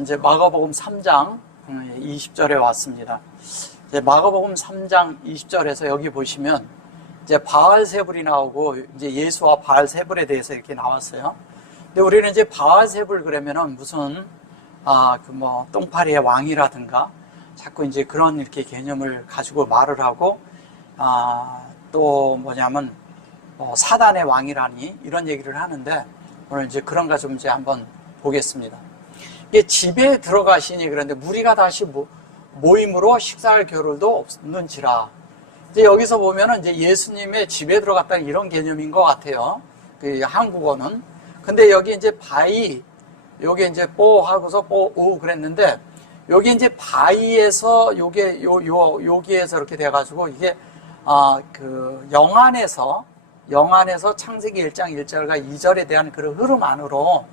이제 마가복음 3장 20절에 왔습니다. 이제 마가복음 3장 20절에서 여기 보시면 이제 바알세불이 나오고 이제 예수와 바알세불에 대해서 이렇게 나왔어요. 근데 우리는 이제 바알세불 그러면은 무슨 똥파리의 왕이라든가 자꾸 이제 그런 이렇게 개념을 가지고 말을 하고 또 뭐냐면 사단의 왕이라니 이런 얘기를 하는데 오늘 이제 그런 거 좀 이제 한번 보겠습니다. 이게 집에 들어가시니 그런데 무리가 다시 모임으로 식사할 겨를도 없는지라. 이제 여기서 보면은 이제 예수님의 집에 들어갔다는 이런 개념인 것 같아요. 그 한국어는. 근데 여기 이제 바위, 요게 이제 뽀 하고서 뽀 그랬는데 여기 이제 바위에서 여기에서 이렇게 돼가지고 이게 영안에서 창세기 1장 1절과 2절에 대한 그런 흐름 안으로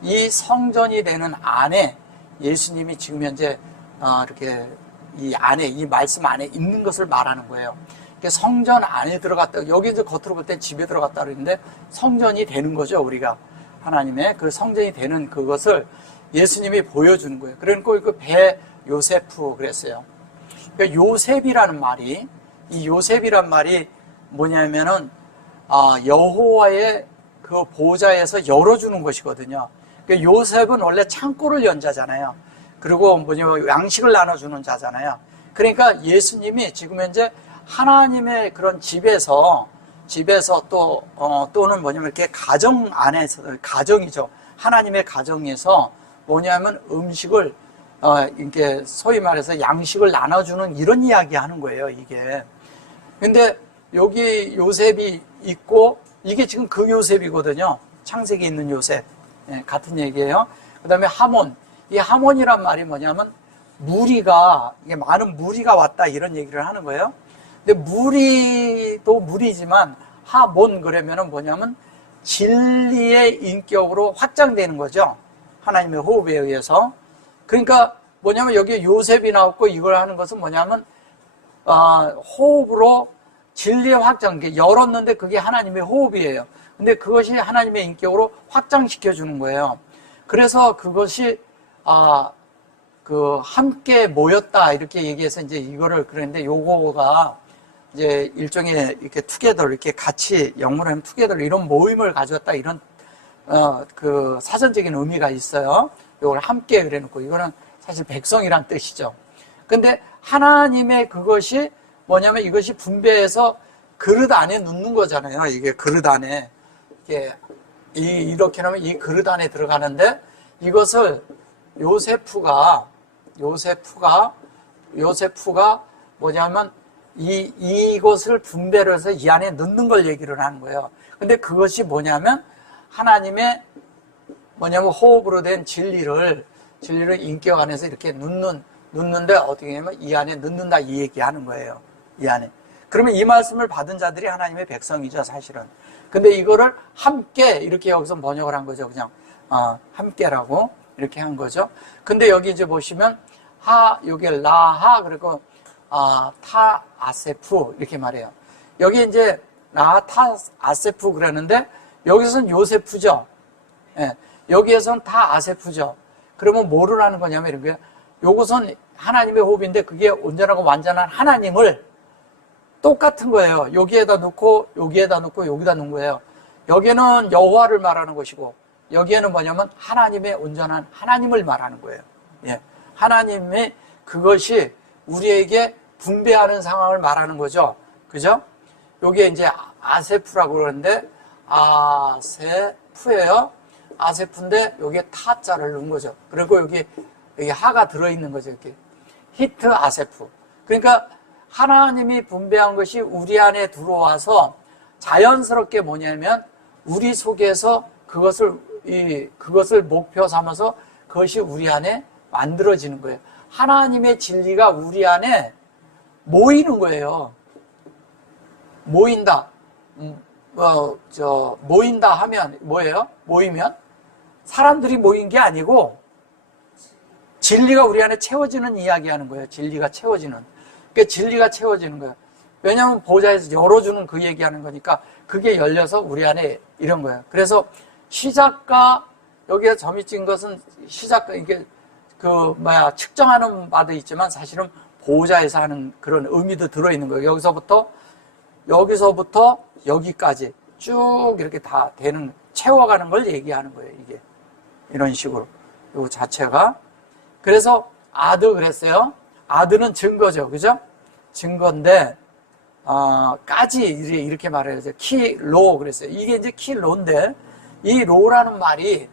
이 성전이 되는 안에 예수님이 지금 현재 이렇게 이 말씀 안에 있는 것을 말하는 거예요. 성전 안에 들어갔다, 여기 이제 겉으로 볼 때 집에 들어갔다 그러는데 성전이 되는 거죠. 우리가 하나님의 그 성전이 되는 그것을 예수님이 보여주는 거예요. 그러니까 그 배 요세프 그랬어요. 그러니까 요셉이라는 말이, 이 요셉이란 말이 뭐냐면은 여호와의 그 보좌에서 열어주는 것이거든요. 요셉은 원래 창고를 연 자잖아요. 그리고 양식을 나눠주는 자잖아요. 그러니까 예수님이 지금 현재 하나님의 그런 집에서 또는 이렇게 가정 안에서, 가정이죠. 하나님의 가정에서 음식을, 이렇게 소위 말해서 양식을 나눠주는 이런 이야기 하는 거예요, 이게. 근데 여기 요셉이 있고, 이게 지금 그 요셉이거든요. 창세기에 있는 요셉. 예, 같은 얘기예요. 그 다음에 하몬. 이 하몬이란 말이 이게 많은 무리가 왔다 이런 얘기를 하는 거예요. 근데 무리도 무리지만 하몬 그러면은 진리의 인격으로 확장되는 거죠. 하나님의 호흡에 의해서. 그러니까 여기 요셉이 나왔고 이걸 하는 것은 호흡으로 진리의 확장, 열었는데 그게 하나님의 호흡이에요. 근데 그것이 하나님의 인격으로 확장시켜 주는 거예요. 그래서 그것이 함께 모였다 이렇게 얘기해서 이제 이거를 그랬는데 요거가 이제 일종의 이렇게 투게더 이렇게 같이 영어로 하면 투게더 이런 모임을 가져왔다 이런 그 사전적인 의미가 있어요. 요걸 함께 그래 놓고 이거는 사실 백성이란 뜻이죠. 근데 하나님의 그것이 이것이 분배해서 그릇 안에 넣는 거잖아요. 이게 그릇 안에 이렇게 하면 이 그릇 안에 들어가는데 이것을 요세프가 이것을 분배를 해서 이 안에 넣는 걸 얘기를 하는 거예요. 근데 그것이 하나님의 호흡으로 된 진리를 인격 안에서 이렇게 넣는데 어떻게 하면 이 안에 넣는다 이 얘기하는 거예요. 이 안에. 그러면 이 말씀을 받은 자들이 하나님의 백성이죠, 사실은. 근데 이거를 함께 이렇게 여기서 번역을 한 거죠. 그냥 함께라고 이렇게 한 거죠. 근데 여기 이제 보시면 여기 라하 그리고 타 아세프 이렇게 말해요. 여기 이제 라하 타 아세프 그러는데 여기서는 요세프죠. 예, 여기에서는 타 아세프죠. 그러면 뭐를 하는 거냐면 이런 거예요. 요것은 하나님의 호흡인데 그게 온전하고 완전한 하나님을 똑같은 거예요. 여기에다 넣고 여기에다 넣고 여기다 넣은 거예요. 여기는 여호와를 말하는 것이고 여기에는 하나님의 온전한 하나님을 말하는 거예요. 예. 하나님의 그것이 우리에게 분배하는 상황을 말하는 거죠. 그죠? 여기에 이제 아세프라고 그러는데 아세프예요. 아세프인데 여기에 타자를 넣은 거죠. 그리고 여기 하가 들어있는 거죠. 이렇게 히트 아세프. 그러니까 하나님이 분배한 것이 우리 안에 들어와서 자연스럽게 우리 속에서 그것을 목표 삼아서 그것이 우리 안에 만들어지는 거예요. 하나님의 진리가 우리 안에 모이는 거예요. 모인다. 모인다 하면 뭐예요? 모이면 사람들이 모인 게 아니고 진리가 우리 안에 채워지는 이야기 하는 거예요. 진리가 채워지는. 그러니까 진리가 채워지는 거예요. 왜냐하면 보좌에서 열어주는 그 얘기하는 거니까 그게 열려서 우리 안에 이런 거예요. 그래서 시작과 여기에 점이 찍은 것은 이게 측정하는 바도 있지만 사실은 보호자에서 하는 그런 의미도 들어있는 거예요. 여기서부터 여기까지 쭉 이렇게 다 되는, 채워가는 걸 얘기하는 거예요, 이게. 이런 식으로. 요 자체가. 그래서 아드 그랬어요. 아드는 증거죠. 그죠? 증거인데, 까지 이렇게 말해요. 키로 그랬어요. 이게 이제 키로인데, 이 로라는 말이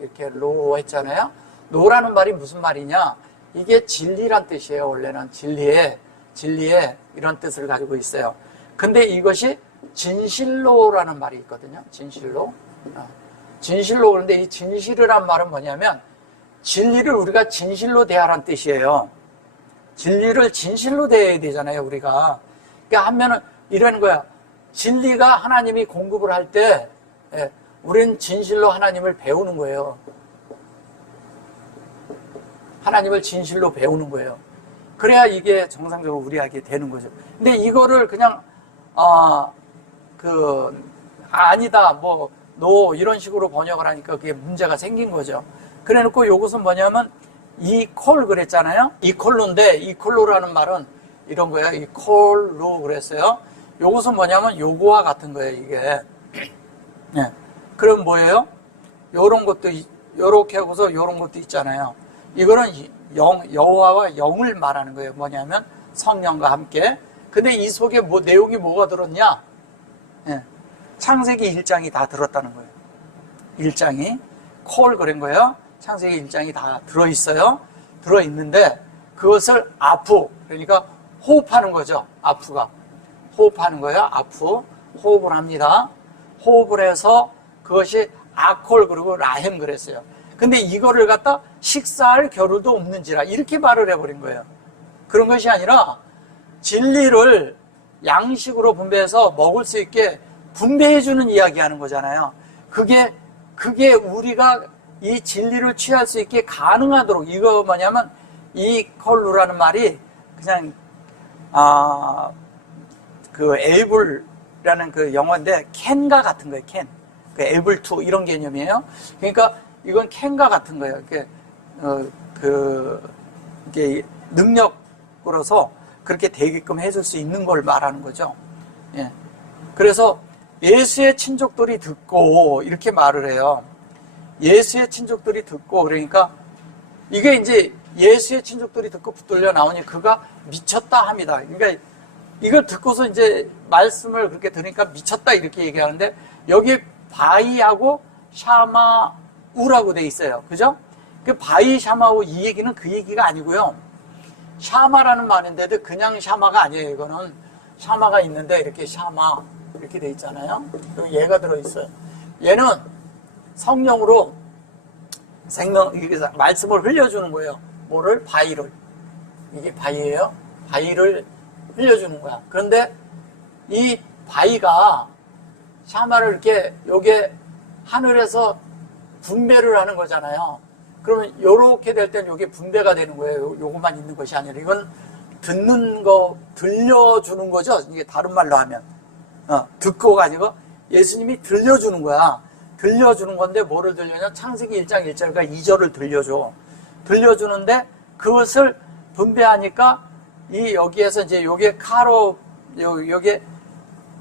이렇게 로 했잖아요. 로라는 말이 무슨 말이냐? 이게 진리란 뜻이에요. 원래는 진리에 이런 뜻을 가지고 있어요. 근데 이것이 진실로라는 말이 있거든요. 진실로. 진실로. 그런데 이 진실이란 말은 뭐냐면 진리를 우리가 진실로 대하라는 뜻이에요. 진리를 진실로 대해야 되잖아요, 우리가. 그러니까 하면은 이런 거야. 진리가 하나님이 공급을 할 때, 우리는 진실로 하나님을 배우는 거예요. 하나님을 진실로 배우는 거예요. 그래야 이게 정상적으로 우리에게 되는 거죠. 근데 이거를 그냥, 아니다, 너, 이런 식으로 번역을 하니까 그게 문제가 생긴 거죠. 그래 놓고 요것은 뭐냐면, 이콜 그랬잖아요? 이콜로인데, 이콜로라는 말은 이런 거예요. 이콜로 그랬어요. 요것은 뭐냐면 요거와 같은 거예요, 이게. 네. 그럼 뭐예요? 요런 것도, 요렇게 하고서 요런 것도 있잖아요. 이거는 여호와와 영을 말하는 거예요. 뭐냐면 성령과 함께. 근데 이 속에 내용이 뭐가 들었냐? 네. 창세기 1장이 다 들었다는 거예요. 1장이. 콜 그런 거예요. 창세기 1장이 다 들어있어요. 들어있는데 그것을 그러니까 호흡하는 거죠. 아프가. 호흡하는 거예요. 호흡을 합니다. 호흡을 해서 그것이 아콜 그리고 라햄 그랬어요. 근데 이거를 갖다 식사할 겨를도 없는지라 이렇게 말을 해버린 거예요. 그런 것이 아니라 진리를 양식으로 분배해서 먹을 수 있게 분배해주는 이야기하는 거잖아요. 그게 우리가 이 진리를 취할 수 있게 가능하도록, 이거 뭐냐면 이 콜루라는 말이 그냥 에이블이라는 그 영어인데 캔과 같은 거예요. 캔. 그 에이블 투 이런 개념이에요. 그러니까 이건 캔과 같은 거예요. 이게 능력으로서 그렇게 되게끔 해줄 수 있는 걸 말하는 거죠. 예. 그래서 예수의 친족들이 듣고 이렇게 말을 해요. 예수의 친족들이 듣고, 그러니까 이게 이제 예수의 친족들이 듣고 붙들려 나오니 그가 미쳤다 합니다. 그러니까 이걸 듣고서 이제 말씀을 그렇게 들으니까 미쳤다 이렇게 얘기하는데 여기 바이하고 샤마우라고 돼 있어요. 그죠? 그 바이 샤마우 이 얘기는 그 얘기가 아니고요. 샤마라는 말인데도 그냥 샤마가 아니에요. 이거는 샤마가 있는데 이렇게 샤마 이렇게 돼 있잖아요. 여기 얘가 들어있어요. 얘는 성령으로 말씀을 흘려주는 거예요. 뭐를? 바위를. 이게 바위예요. 바위를 흘려주는 거야. 그런데 이 바위가 샤마를 이렇게 요게 하늘에서 분배를 하는 거잖아요. 그러면 요렇게 될 때는 요게 분배가 되는 거예요. 요것만 있는 것이 아니라 이건 듣는 거, 들려주는 거죠. 이게 다른 말로 하면. 듣고가 아니고 예수님이 들려주는 거야. 들려주는 건데 뭐를 들려냐? 창세기 1장 1절과 2절을 들려줘. 들려주는데 그것을 분배하니까 여기에서 이제 요게 요게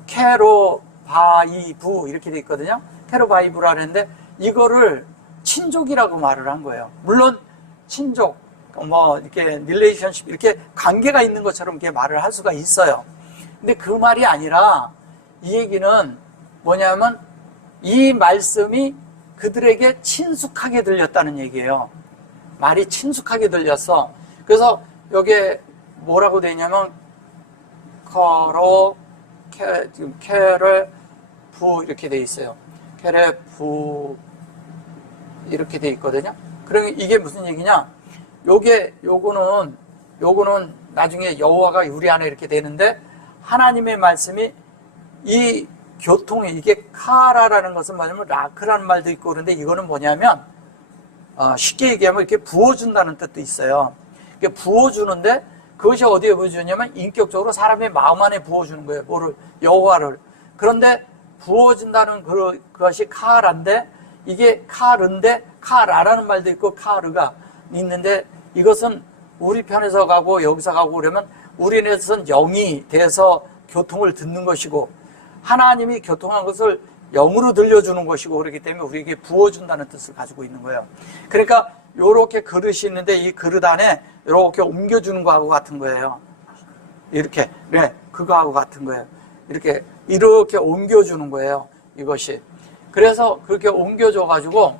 케로바이부 이렇게 돼 있거든요. 케로바이부라 하는데 이거를 친족이라고 말을 한 거예요. 물론 친족, 이렇게 릴레이션십 이렇게 관계가 있는 것처럼 이렇게 말을 할 수가 있어요. 근데 그 말이 아니라 이 얘기는 뭐냐면 이 말씀이 그들에게 친숙하게 들렸다는 얘기예요. 말이 친숙하게 들렸어. 그래서 여기에 뭐라고 되냐면 케레부 이렇게 돼 있어요. 케레부 이렇게 돼 있거든요. 그러면 이게 무슨 얘기냐? 요거는 나중에 여호와가 우리 안에 이렇게 되는데 하나님의 말씀이 이 교통에 이게 카라라는 것은 뭐냐면 라크라는 말도 있고 그런데 이거는 뭐냐면 쉽게 얘기하면 이렇게 부어준다는 뜻도 있어요. 이게 부어주는데 그것이 어디에 부어주냐면 인격적으로 사람의 마음 안에 부어주는 거예요. 뭐를? 여호와를. 그런데 부어준다는 그것이 카라인데, 이게 카르인데 카라라는 말도 있고 카르가 있는데, 이것은 우리 편에서 가고 여기서 가고 그러면 우리에서는 영이 돼서 교통을 듣는 것이고, 하나님이 교통한 것을 영으로 들려주는 것이고, 그렇기 때문에 우리에게 부어준다는 뜻을 가지고 있는 거예요. 그러니까 요렇게 그릇이 있는데 이 그릇 안에 이렇게 옮겨주는 거하고 같은 거예요. 이렇게, 네, 그거하고 같은 거예요. 이렇게 옮겨주는 거예요, 이것이. 그래서 그렇게 옮겨줘가지고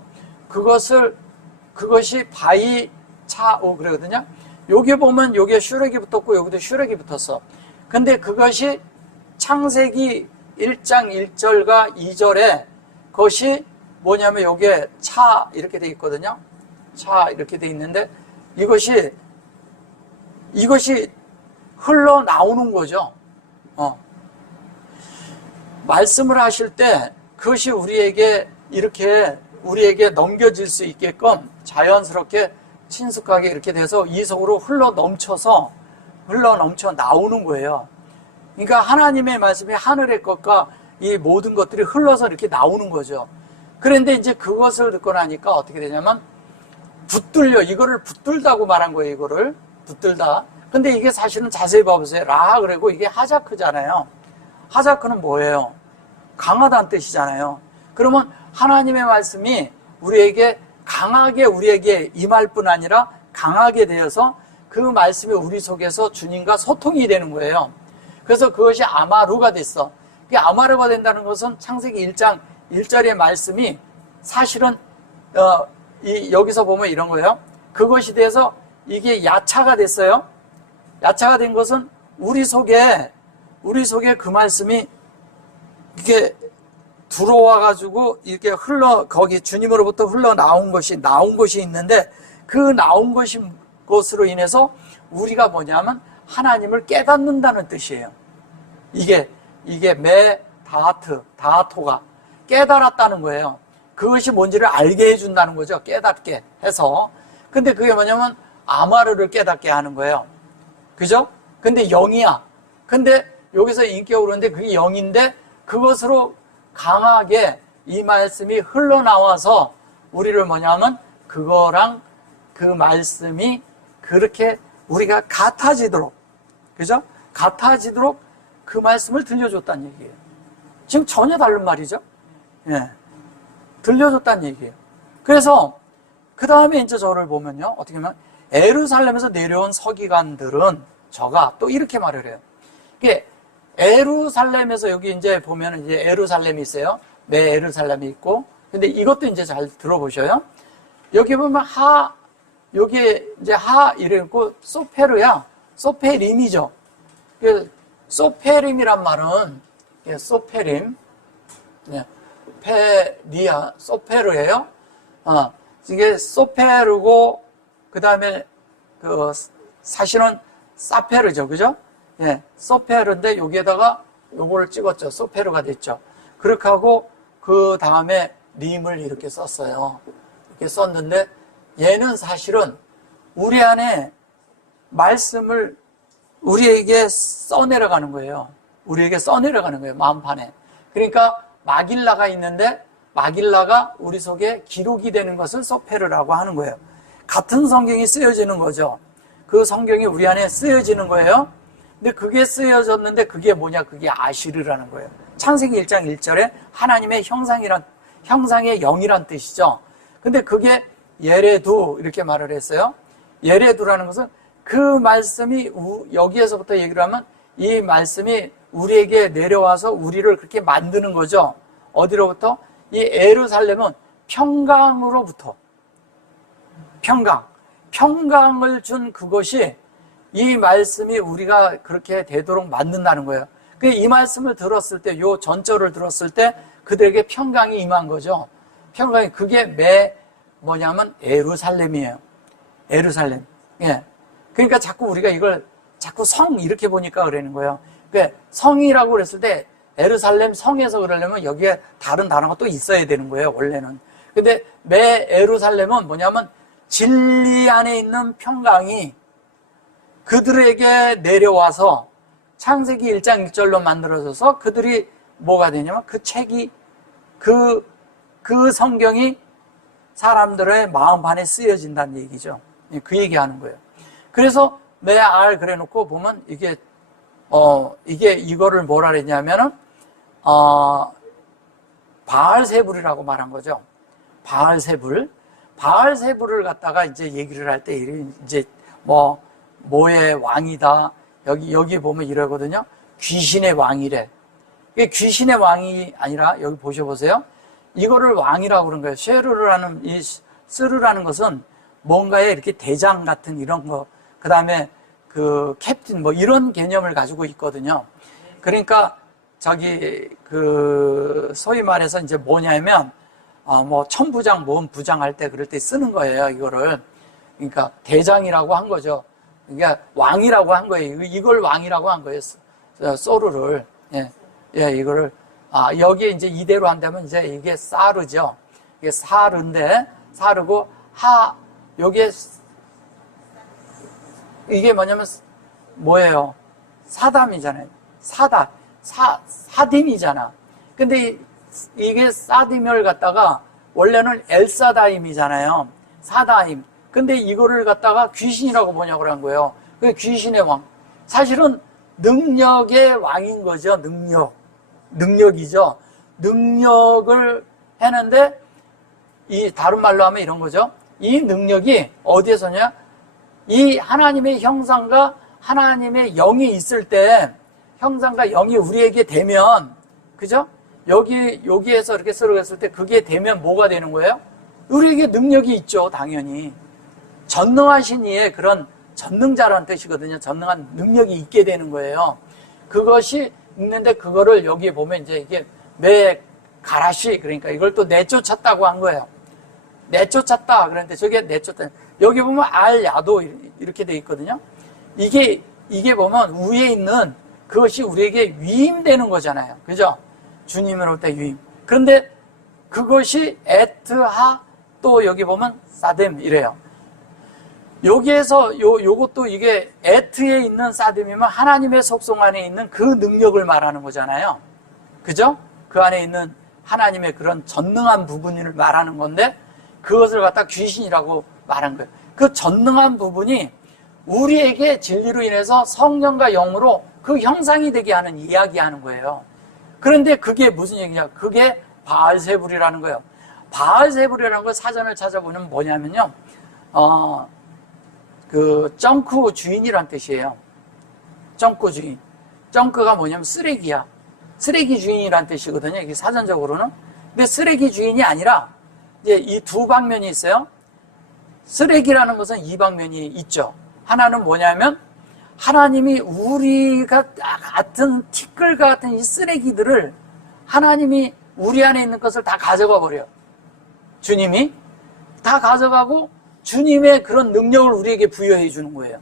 그것이 바이 차오 그러거든요. 여기 보면 여기에 슈렉이 붙었고 여기도 슈렉이 붙었어. 근데 그것이 창세기 1장 1절과 2절에 그것이 뭐냐면 여기에 차 이렇게 돼 있거든요. 차 이렇게 돼 있는데 이것이 흘러나오는 거죠. 말씀을 하실 때 그것이 우리에게 넘겨질 수 있게끔 자연스럽게 친숙하게 이렇게 돼서 이 속으로 흘러 넘쳐 나오는 거예요. 그러니까 하나님의 말씀이 하늘의 것과 이 모든 것들이 흘러서 이렇게 나오는 거죠. 그런데 이제 그것을 듣고 나니까 어떻게 되냐면 이거를 붙들다고 말한 거예요. 이거를 붙들다. 근데 이게 사실은 자세히 봐보세요. 라 그리고 이게 하자크잖아요. 하자크는 뭐예요? 강하다는 뜻이잖아요. 그러면 하나님의 말씀이 강하게 우리에게 임할 뿐 아니라 강하게 되어서 그 말씀이 우리 속에서 주님과 소통이 되는 거예요. 그래서 그것이 아마루가 됐어. 이게 아마루가 된다는 것은 창세기 1장 1절의 말씀이 사실은 여기서 보면 이런 거예요. 그것이 돼서 이게 야차가 됐어요. 야차가 된 것은 우리 속에 그 말씀이 이게 들어와가지고 이렇게 거기 주님으로부터 나온 것이 있는데 그 나온 것으로 인해서 우리가 뭐냐면 하나님을 깨닫는다는 뜻이에요. 이게 다하토가 깨달았다는 거예요. 그것이 뭔지를 알게 해준다는 거죠. 깨닫게 해서. 근데 그게 뭐냐면 아마르를 깨닫게 하는 거예요. 그죠? 근데 영이야. 근데 여기서 인격으로 하는데 그게 영인데 그것으로 강하게 이 말씀이 흘러나와서 우리를 뭐냐면 그거랑 그 말씀이 그렇게 우리가 같아지도록, 그죠? 같아지도록 그 말씀을 들려줬다는 얘기예요. 지금 전혀 다른 말이죠? 예. 들려줬다는 얘기예요. 그래서 그 다음에 이제 저를 보면요. 어떻게 보면 에루살렘에서 내려온 서기관들은 저가 또 이렇게 말을 해요. 이게 에루살렘에서 여기 이제 보면 이제 에루살렘이 있어요. 매 에루살렘이 있고. 근데 이것도 이제 잘 들어보셔요. 여기 보면 여기에 이제 이랬고 소페르야. 소페림이죠. 소페림이란 말은 소페림. 페리아, 소페르예요. 이게 소페르고 그다음에 사실은 사페르죠. 그죠? 예, 소페르인데 여기에다가 요거를 찍었죠. 소페르가 됐죠. 그렇게 하고 그 다음에 림을 이렇게 썼어요. 이렇게 썼는데 얘는 사실은 우리 안에 말씀을 우리에게 써내려가는 거예요. 우리에게 써내려가는 거예요. 마음판에. 그러니까 마길라가 있는데 마길라가 우리 속에 기록이 되는 것을 소페르라고 하는 거예요. 같은 성경이 쓰여지는 거죠. 그 성경이 우리 안에 쓰여지는 거예요. 근데 그게 쓰여졌는데 그게 뭐냐? 그게 아시르라는 거예요. 창세기 1장 1절에 하나님의 형상의 영이란 뜻이죠. 근데 그게 예레두 이렇게 말을 했어요. 예레두라는 것은 그 말씀이 여기에서부터 얘기를 하면 이 말씀이 우리에게 내려와서 우리를 그렇게 만드는 거죠. 어디로부터? 이 예루살렘은 평강으로부터. 평강을 준 그것이 이 말씀이 우리가 그렇게 되도록 만든다는 거예요. 이 말씀을 들었을 때, 요 전절을 들었을 때 그들에게 평강이 임한 거죠. 평강이, 그게 뭐냐면 예루살렘이에요. 예루살렘. 예. 그러니까 자꾸 우리가 이걸 자꾸 성 이렇게 보니까 그러는 거예요. 그러니까 성이라고 그랬을 때 예루살렘 성에서 그러려면 여기에 다른 단어가 또 있어야 되는 거예요, 원래는. 근데 예루살렘은 뭐냐면 진리 안에 있는 평강이 그들에게 내려와서 창세기 1장 1절로 만들어져서 그들이 뭐가 되냐면 그 책이 그 성경이 사람들의 마음 안에 쓰여진다는 얘기죠. 그 얘기하는 거예요. 그래서 내 알 그래 놓고 보면 이거를 뭐라 그랬냐면은 바알세불이라고 말한 거죠. 바알세불을 갖다가 이제 얘기를 할 때 이제 뭐의 왕이다. 여기 보면 이러거든요. 귀신의 왕이래. 이게 귀신의 왕이 아니라 여기 보셔보세요. 이거를 왕이라고 그런 거예요. 스르라는 것은 뭔가에 이렇게 대장 같은 이런 거, 그 다음에 그 캡틴 뭐 이런 개념을 가지고 있거든요. 그러니까 소위 말해서 이제 뭐냐면 뭐 천부장, 모험부장 할 때 그럴 때 쓰는 거예요. 이거를. 그러니까 대장이라고 한 거죠. 그러니까 왕이라고 한 거예요. 이걸 왕이라고 한 거예요. 소르를. 예, 이거를. 여기에 이제 이대로 한다면 이제 이게 사르죠. 이게 사르인데, 사르고, 여기에, 이게 뭐냐면, 뭐예요? 사담이잖아요. 사딤이잖아. 근데 이게 사딤을 갖다가, 원래는 엘사다임이잖아요. 사다임. 근데 이거를 갖다가 귀신이라고 번역을 한 거예요. 그 귀신의 왕. 사실은 능력의 왕인 거죠. 능력이죠. 능력을 했는데, 다른 말로 하면 이런 거죠. 이 능력이 어디에서냐? 이 하나님의 형상과 하나님의 영이 있을 때, 형상과 영이 우리에게 되면, 그죠? 여기에서 이렇게 쓰러졌을 때 그게 되면 뭐가 되는 거예요? 우리에게 능력이 있죠, 당연히. 전능하신 이의 그런 전능자라는 뜻이거든요. 전능한 능력이 있게 되는 거예요. 그것이 있는데 그거를 여기에 보면 이제 이게 가라시, 그러니까 이걸 또 내쫓았다고 한 거예요. 내쫓았다. 그런데 저게 내쫓다. 여기 보면 야도 이렇게 돼 있거든요. 이게 보면 위에 있는 그것이 우리에게 위임되는 거잖아요. 그죠? 주님으로부터 위임. 그런데 그것이 에트하 또 여기 보면 사뎀 이래요. 여기에서 요것도 이게 에트에 있는 사뎀이면 하나님의 속성 안에 있는 그 능력을 말하는 거잖아요. 그죠? 그 안에 있는 하나님의 그런 전능한 부분을 말하는 건데 그것을 갖다 귀신이라고 말한 거예요. 그 전능한 부분이 우리에게 진리로 인해서 성령과 영으로 그 형상이 되게 하는 이야기하는 거예요. 그런데 그게 무슨 얘기냐? 그게 바알세불이라는 거예요. 바알세불이라는 걸 사전을 찾아보면 뭐냐면요. 정크 주인이란 뜻이에요. 정크 주인. 정크가 뭐냐면 쓰레기야. 쓰레기 주인이란 뜻이거든요. 이게 사전적으로는. 근데 쓰레기 주인이 아니라 이제 이 두 방면이 있어요. 쓰레기라는 것은 이 방면이 있죠. 하나는 뭐냐면 하나님이 우리가 같은 티끌 같은 이 쓰레기들을 하나님이 우리 안에 있는 것을 다 가져가 버려요. 주님이 다 가져가고 주님의 그런 능력을 우리에게 부여해 주는 거예요.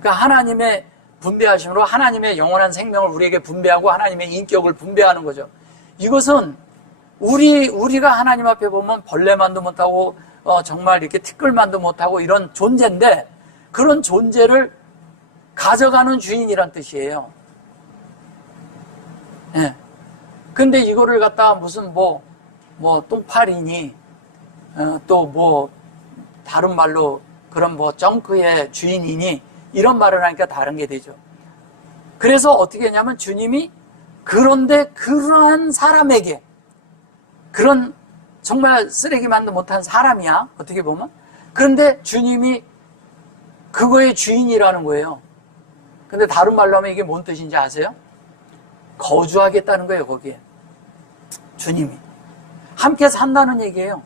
그러니까 하나님의 분배하심으로 하나님의 영원한 생명을 우리에게 분배하고 하나님의 인격을 분배하는 거죠. 이것은 우리가 하나님 앞에 보면 벌레만도 못하고 정말 이렇게 티끌만도 못하고 이런 존재인데 그런 존재를 가져가는 주인이란 뜻이에요. 예. 근데 이거를 갖다가 무슨 똥파리니 또 다른 말로 그런 정크의 주인이니 이런 말을 하니까 다른 게 되죠. 그래서 어떻게 했냐면 주님이 그런데 그러한 사람에게 그런 정말 쓰레기만도 못한 사람이야 어떻게 보면. 그런데 주님이 그거의 주인이라는 거예요. 근데 다른 말로 하면 이게 뭔 뜻인지 아세요? 거주하겠다는 거예요. 거기에 주님이 함께 산다는 얘기예요.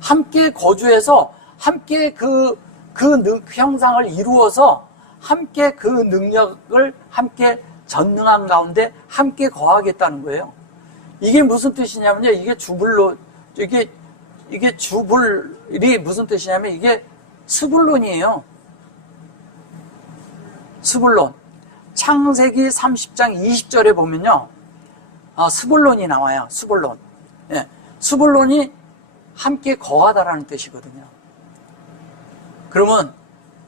함께 거주해서 함께 그 형상을 이루어서 함께 그 능력을 함께 전능한 가운데 함께 거하겠다는 거예요. 이게 무슨 뜻이냐면요. 이게 주불이 무슨 뜻이냐면 이게 스불론이에요. 스불론. 창세기 30장 20절에 보면요. 스불론이 나와요. 스불론. 예. 스불론이 함께 거하다라는 뜻이거든요. 그러면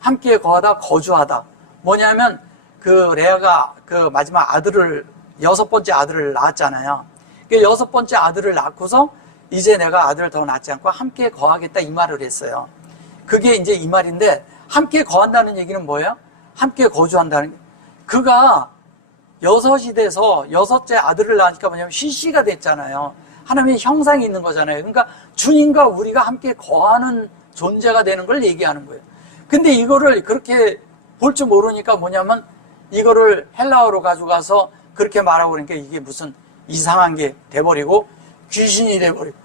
함께 거하다, 거주하다. 뭐냐면 레아가 마지막 아들을 6번째 아들을 낳았잖아요. 그 6번째 아들을 낳고서 이제 내가 아들을 더 낳지 않고 함께 거하겠다 이 말을 했어요. 그게 이제 이 말인데, 함께 거한다는 얘기는 뭐예요? 함께 거주한다는, 그가 6이 돼서 6째 아들을 낳으니까 뭐냐면 시시가 됐잖아요. 하나님의 형상이 있는 거잖아요. 그러니까 주님과 우리가 함께 거하는 존재가 되는 걸 얘기하는 거예요. 근데 이거를 그렇게 볼 줄 모르니까 뭐냐면 이거를 헬라어로 가져가서 그렇게 말하고 그러니까 이게 무슨 이상한 게 돼버리고 귀신이 돼버리고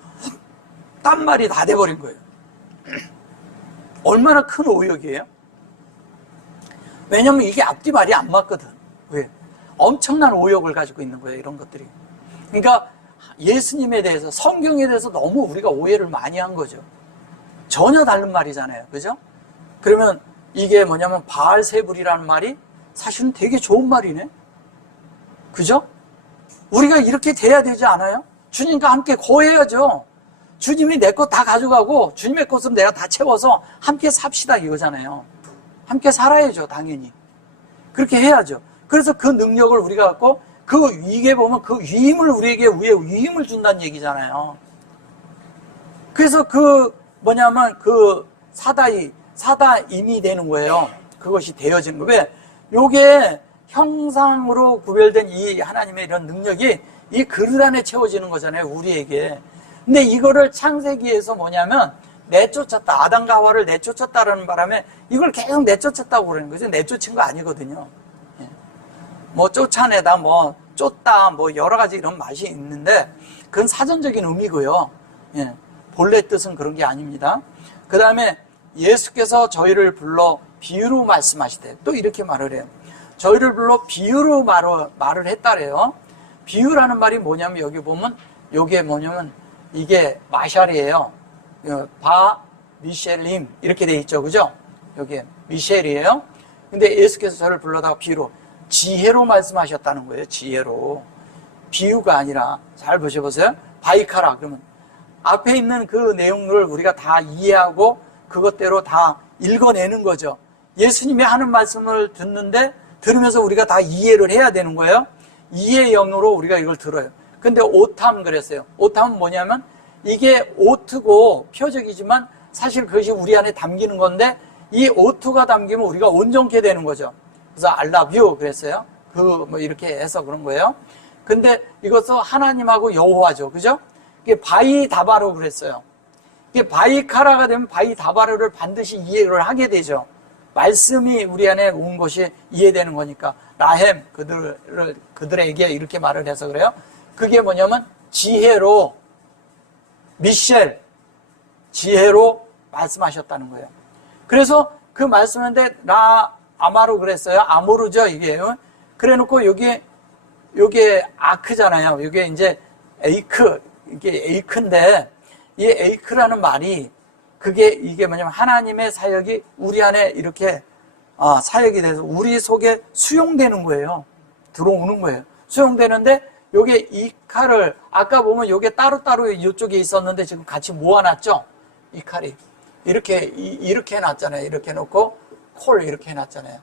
딴 말이 다 돼버린 거예요. 얼마나 큰 오역이에요? 왜냐면 이게 앞뒤 말이 안 맞거든. 왜? 엄청난 오역을 가지고 있는 거예요, 이런 것들이. 그러니까 예수님에 대해서, 성경에 대해서 너무 우리가 오해를 많이 한 거죠. 전혀 다른 말이잖아요. 그죠? 그러면 이게 뭐냐면 바알세불이라는 말이 사실은 되게 좋은 말이네. 그죠? 우리가 이렇게 돼야 되지 않아요? 주님과 함께 거해야죠. 주님이 내 것 다 가져가고 주님의 것은 내가 다 채워서 함께 삽시다 이거잖아요. 함께 살아야죠, 당연히. 그렇게 해야죠. 그래서 그 능력을 우리가 갖고 그 위기에 보면 그 위임을 우리에게 위임을 준다는 얘기잖아요. 그래서 그 뭐냐면 그 사다임이 되는 거예요. 그것이 되어지는 거예요. 왜? 요게 형상으로 구별된 이 하나님의 이런 능력이 이 그릇 안에 채워지는 거잖아요, 우리에게. 근데 이거를 창세기에서 뭐냐면 내쫓았다. 아담과 하와를 내쫓았다라는 바람에 이걸 계속 내쫓았다고 그러는 거죠. 내쫓은 거 아니거든요. 뭐 쫓아내다, 뭐 쫓다, 뭐 여러 가지 이런 맛이 있는데 그건 사전적인 의미고요. 본래 뜻은 그런 게 아닙니다. 그 다음에 예수께서 저희를 불러 비유로 말씀하시되 또 이렇게 말을 해요. 저희를 불러 비유로 말을 했다래요. 비유라는 말이 뭐냐면 여기 보면 이게 뭐냐면 이게 마샬이에요. 바 미셸림 이렇게 돼 있죠, 그죠? 여기 미셸이에요. 근데 예수께서 저를 불러다가 비유로 지혜로 말씀하셨다는 거예요. 지혜로. 비유가 아니라 잘 보셔보세요. 바이카라 그러면 앞에 있는 그 내용을 우리가 다 이해하고 그것대로 다 읽어내는 거죠. 예수님이 하는 말씀을 듣는데 들으면서 우리가 다 이해를 해야 되는 거예요. 이해의 영으로 우리가 이걸 들어요. 근데 오탐 그랬어요. 오탐은 뭐냐면 이게 오트고 표적이지만 사실 그것이 우리 안에 담기는 건데 이 오트가 담기면 우리가 온전케 되는 거죠. 그래서 I love you 그랬어요. 뭐 이렇게 해서 그런 거예요. 근데 이것도 하나님하고 여호와죠. 그죠? 이게 바이다바로 그랬어요. 이게 바이카라가 되면 바이다바로를 반드시 이해를 하게 되죠. 말씀이 우리 안에 온 것이 이해되는 거니까. 라햄, 그들에게 이렇게 말을 해서 그래요. 그게 뭐냐면 지혜로, 미셸, 지혜로 말씀하셨다는 거예요. 그래서 그 말씀인데, 아마로 그랬어요. 아모르죠, 이게. 그래 놓고 요게 아크잖아요. 요게 이제 이게 에이크인데, 이 에이크라는 말이 이게 뭐냐면 하나님의 사역이 우리 안에 이렇게 사역이 돼서 우리 속에 수용되는 거예요. 들어오는 거예요. 수용되는데 요게 이 칼을 아까 보면 요게 따로따로 이쪽에 있었는데 지금 같이 모아놨죠. 이 칼이 이렇게 해놨잖아요. 이렇게 해놓고 콜 이렇게 해놨잖아요.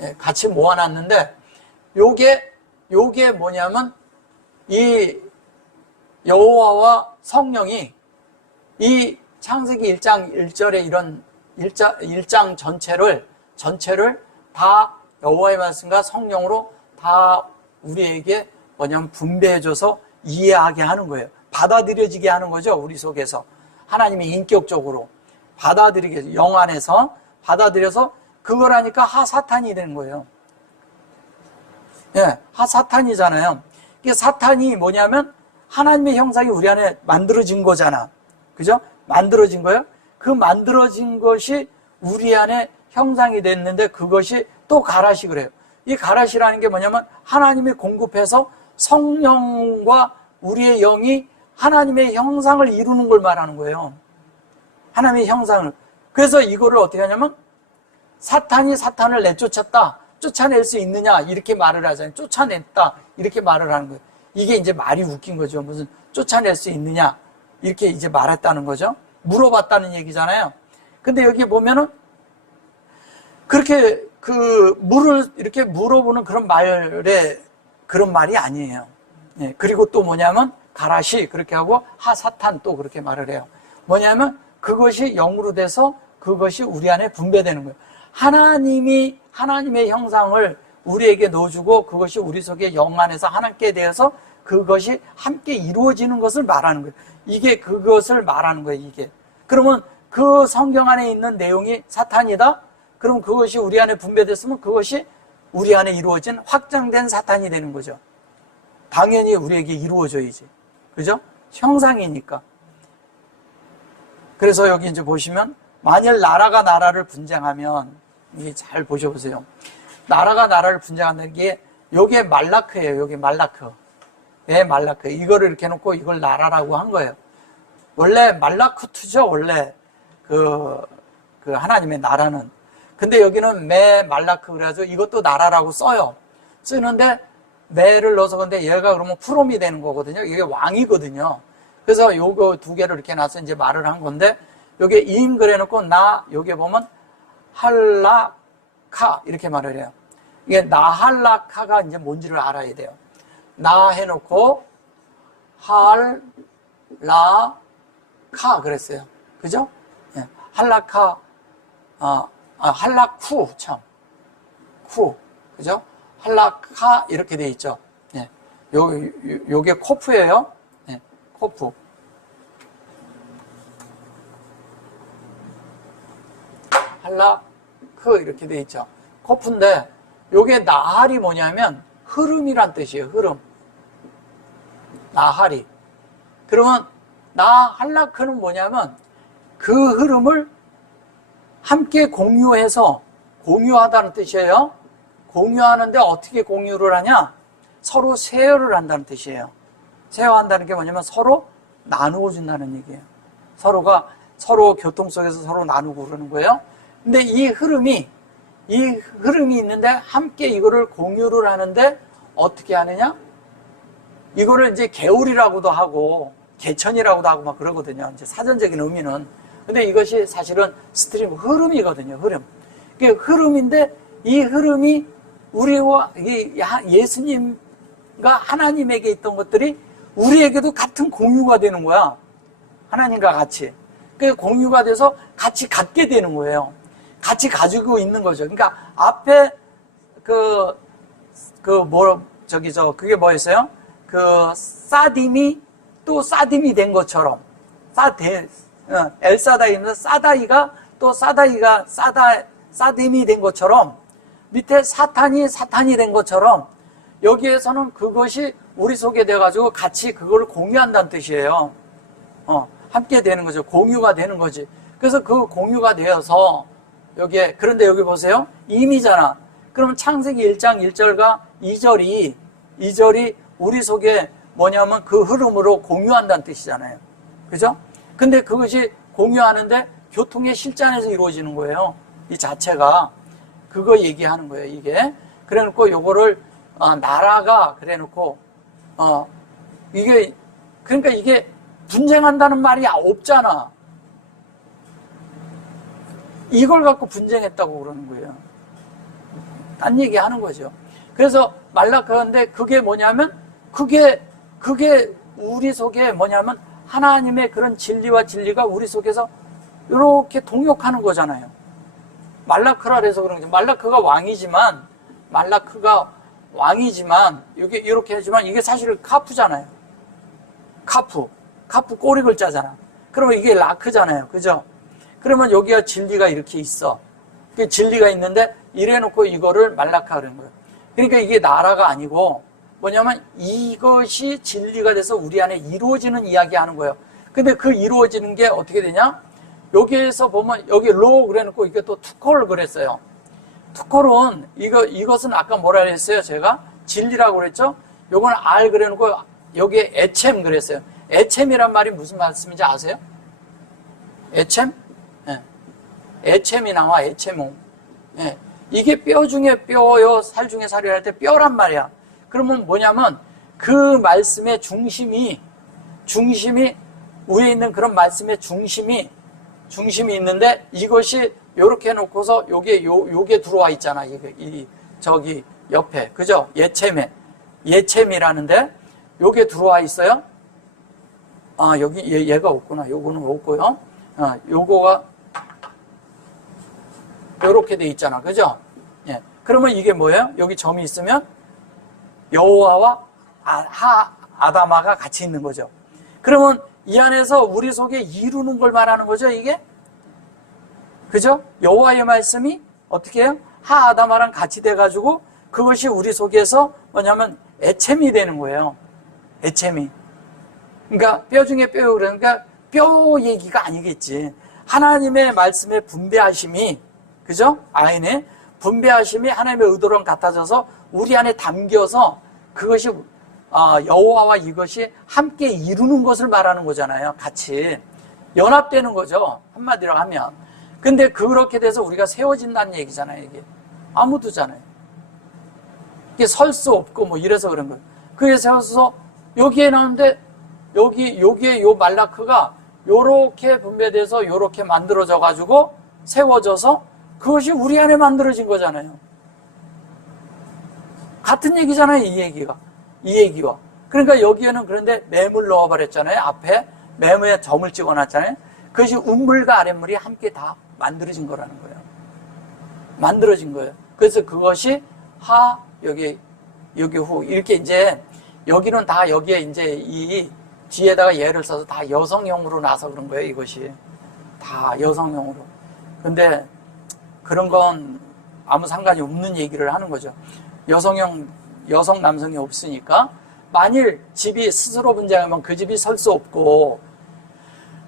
예, 같이 모아놨는데 요게 뭐냐면 이 여호와와 성령이 이 창세기 1장 1절에 이런 1장 전체를 다 여호와의 말씀과 성령으로 다 우리에게 뭐냐면 분배해줘서 이해하게 하는 거예요. 받아들여지게 하는 거죠. 우리 속에서. 하나님이 인격적으로 받아들이게, 영 안에서 받아들여서 그걸 하니까 하사탄이 되는 거예요. 예, 하사탄이잖아요. 이게 사탄이 뭐냐면 하나님의 형상이 우리 안에 만들어진 거잖아. 그죠? 만들어진 거예요. 그 만들어진 것이 우리 안에 형상이 됐는데 그것이 또 가라시 그래요. 이 가라시라는 게 뭐냐면 하나님이 공급해서 성령과 우리의 영이 하나님의 형상을 이루는 걸 말하는 거예요. 하나님의 형상을. 그래서 이거를 어떻게 하냐면 사탄이 사탄을 내쫓았다. 쫓아낼 수 있느냐 이렇게 말을 하잖아요. 쫓아냈다 이렇게 말을 하는 거예요. 이게 이제 말이 웃긴 거죠. 무슨 쫓아낼 수 있느냐 이렇게 이제 말했다는 거죠. 물어봤다는 얘기잖아요. 근데 여기 보면은 그렇게 물을 이렇게 물어보는 그런 말에 그런 말이 아니에요. 예, 그리고 또 뭐냐면 가라시 그렇게 하고 하사탄 또 그렇게 말을 해요. 뭐냐면 그것이 영으로 돼서 그것이 우리 안에 분배되는 거예요. 하나님이 하나님의 형상을 우리에게 넣어주고 그것이 우리 속에 영 안에서 하나님께 대해서 그것이 함께 이루어지는 것을 말하는 거예요. 이게 그것을 말하는 거예요. 이게. 그러면 그 성경 안에 있는 내용이 사탄이다? 그럼 그것이 우리 안에 분배됐으면 그것이 우리 안에 이루어진 확장된 사탄이 되는 거죠. 당연히 우리에게 이루어져야지. 그죠? 형상이니까. 그래서 여기 이제 보시면 만일 나라가 나라를 분쟁하면 이게 잘 보셔보세요. 나라가 나라를 분쟁한다는 게 요게 말라크예요. 요게 말라크. 네, 말라크. 이거를 이렇게 놓고 이걸 나라라고 한 거예요. 원래 말라쿠트죠. 원래 그 하나님의 나라는. 근데 여기는 매 말라크 그래가지고 이것도 나라라고 써요. 쓰는데 매를 넣어서 근데 얘가 그러면 프롬이 되는 거거든요. 이게 왕이거든요. 그래서 요거 두 개를 이렇게 놔서 이제 말을 한 건데 요게 임 그래 놓고 나 요게 보면 할라카 이렇게 말을 해요. 이게 나할라카가 이제 뭔지를 알아야 돼요. 나 해놓고 할라카 그랬어요. 그죠? 예. 할라카 할라쿠 참 쿠 그죠? 할라카 이렇게 돼 있죠. 예. 요게 코프예요. 예. 코프. 할라크 이렇게 돼 있죠. 코프인데 요게 나할이 뭐냐면 흐름이란 뜻이에요. 흐름. 나할이. 그러면 나할라크는 뭐냐면 그 흐름을 함께 공유해서 공유하다는 뜻이에요. 공유하는데 어떻게 공유를 하냐? 서로 쉐어를 한다는 뜻이에요. 쉐어한다는 게 뭐냐면 서로 나누어 준다는 얘기예요. 서로가 서로 교통 속에서 서로 나누고 그러는 거예요. 근데 이 흐름이 있는데 함께 이거를 공유를 하는데 어떻게 하느냐? 이거를 이제 개울이라고도 하고 개천이라고도 하고 막 그러거든요. 이제 사전적인 의미는. 근데 이것이 사실은 스트림 흐름이거든요. 흐름. 이게 흐름인데 이 흐름이 우리와 예수님과 하나님에게 있던 것들이 우리에게도 같은 공유가 되는 거야. 하나님과 같이. 그 공유가 돼서 같이 갖게 되는 거예요. 같이 가지고 있는 거죠. 그러니까 앞에 그게 뭐였어요? 사딤이 또 사딤이 된 것처럼, 엘사다이면서 사다이가 또 사다이가 사딤이 된 것처럼, 밑에 사탄이 된 것처럼, 여기에서는 그것이 우리 속에 돼가지고 같이 그걸 공유한다는 뜻이에요. 함께 되는 거죠. 공유가 되는 거지. 그래서 그 공유가 되어서, 그런데 여기 보세요. 임이잖아. 그러면 창세기 1장 1절과 2절이 우리 속에 뭐냐면 그 흐름으로 공유한다는 뜻이잖아요. 그죠? 근데 그것이 공유하는데 교통의 실전에서 이루어지는 거예요. 이 자체가. 그거 얘기하는 거예요, 이게. 그래 놓고 요거를, 나라가, 그래 놓고, 그러니까 이게 분쟁한다는 말이 없잖아. 이걸 갖고 분쟁했다고 그러는 거예요. 딴 얘기 하는 거죠. 그래서 말라카인데 그게 뭐냐면, 그게 우리 속에 뭐냐면 하나님의 그런 진리가 우리 속에서 이렇게 동역하는 거잖아요. 말라크라 그래서 그런 거죠. 말라크가 왕이지만 이게 이렇게 하지만 이게 사실 카프잖아요. 카프 꼬리 글자잖아. 그러면 이게 라크잖아요. 그죠? 그러면 여기가 진리가 이렇게 있어. 그 진리가 있는데 이래놓고 이거를 말라카 그런 거예요. 그러니까 이게 나라가 아니고 뭐냐면 이것이 진리가 돼서 우리 안에 이루어지는 이야기 하는 거예요. 근데 그 이루어지는 게 어떻게 되냐? 여기에서 보면 여기 로 그래놓고 이게 또 투콜 그랬어요. 투콜은 이것은 아까 뭐라 그랬어요? 제가 진리라고 그랬죠? 요건 알 그래놓고 여기에 에챔 그랬어요. 에챔이란 말이 무슨 말씀인지 아세요? 에챔? 예. 에챔이 나와 에체몽. 예. 이게 뼈 중에 뼈요, 살 중에 살이라 할 때 뼈란 말이야. 그러면 뭐냐면 그 말씀의 중심이 위에 있는 그런 말씀의 중심이 있는데 이것이 요렇게 해놓고서 요게 들어와 있잖아. 저기 옆에. 그죠? 예체매. 예챔이라는데 요게 들어와 있어요. 아, 여기 얘가 없구나. 요거는 없고요. 요거가 요렇게 돼 있잖아. 그죠? 예. 그러면 이게 뭐예요? 여기 점이 있으면 여호와와 아다마가 같이 있는 거죠. 그러면 이 안에서 우리 속에 이루는 걸 말하는 거죠, 이게? 그죠? 여호와의 말씀이 어떻게 해요? 아다마랑 같이 돼가지고 그것이 우리 속에서 뭐냐면 애챔이 되는 거예요. 애챔이. 그러니까 뼈 중에 뼈, 그러니까 뼈 얘기가 아니겠지. 하나님의 말씀의 분배하심이, 그죠? 아인의 분배하심이 하나님의 의도랑 같아져서 우리 안에 담겨서 그것이 여호와와 이것이 함께 이루는 것을 말하는 거잖아요. 같이 연합되는 거죠. 한마디로 하면. 근데 그렇게 돼서 우리가 세워진다는 얘기잖아요. 이게 아무도잖아요. 이게 설 수 없고 뭐 이래서 그런 거예요. 그게 세워서 여기에 나오는데 여기에 요 말라크가 요렇게 분배돼서 요렇게 만들어져 가지고 세워져서 그것이 우리 안에 만들어진 거잖아요. 같은 얘기잖아요. 이 얘기와. 그러니까 여기에는 그런데 매물 넣어버렸잖아요. 앞에 매물에 점을 찍어놨잖아요. 그것이 운물과 아랫물이 함께 다 만들어진 거라는 거예요. 만들어진 거예요. 그래서 그것이 여기 후 이렇게 이제 여기는 다 여기에 이제 이 뒤에다가 예를 써서 다 여성형으로 나서 그런 거예요. 이것이 다 여성형으로. 근데 그런 건 아무 상관이 없는 얘기를 하는 거죠. 여성 남성이 없으니까 만일 집이 스스로 분쟁하면 그 집이 설 수 없고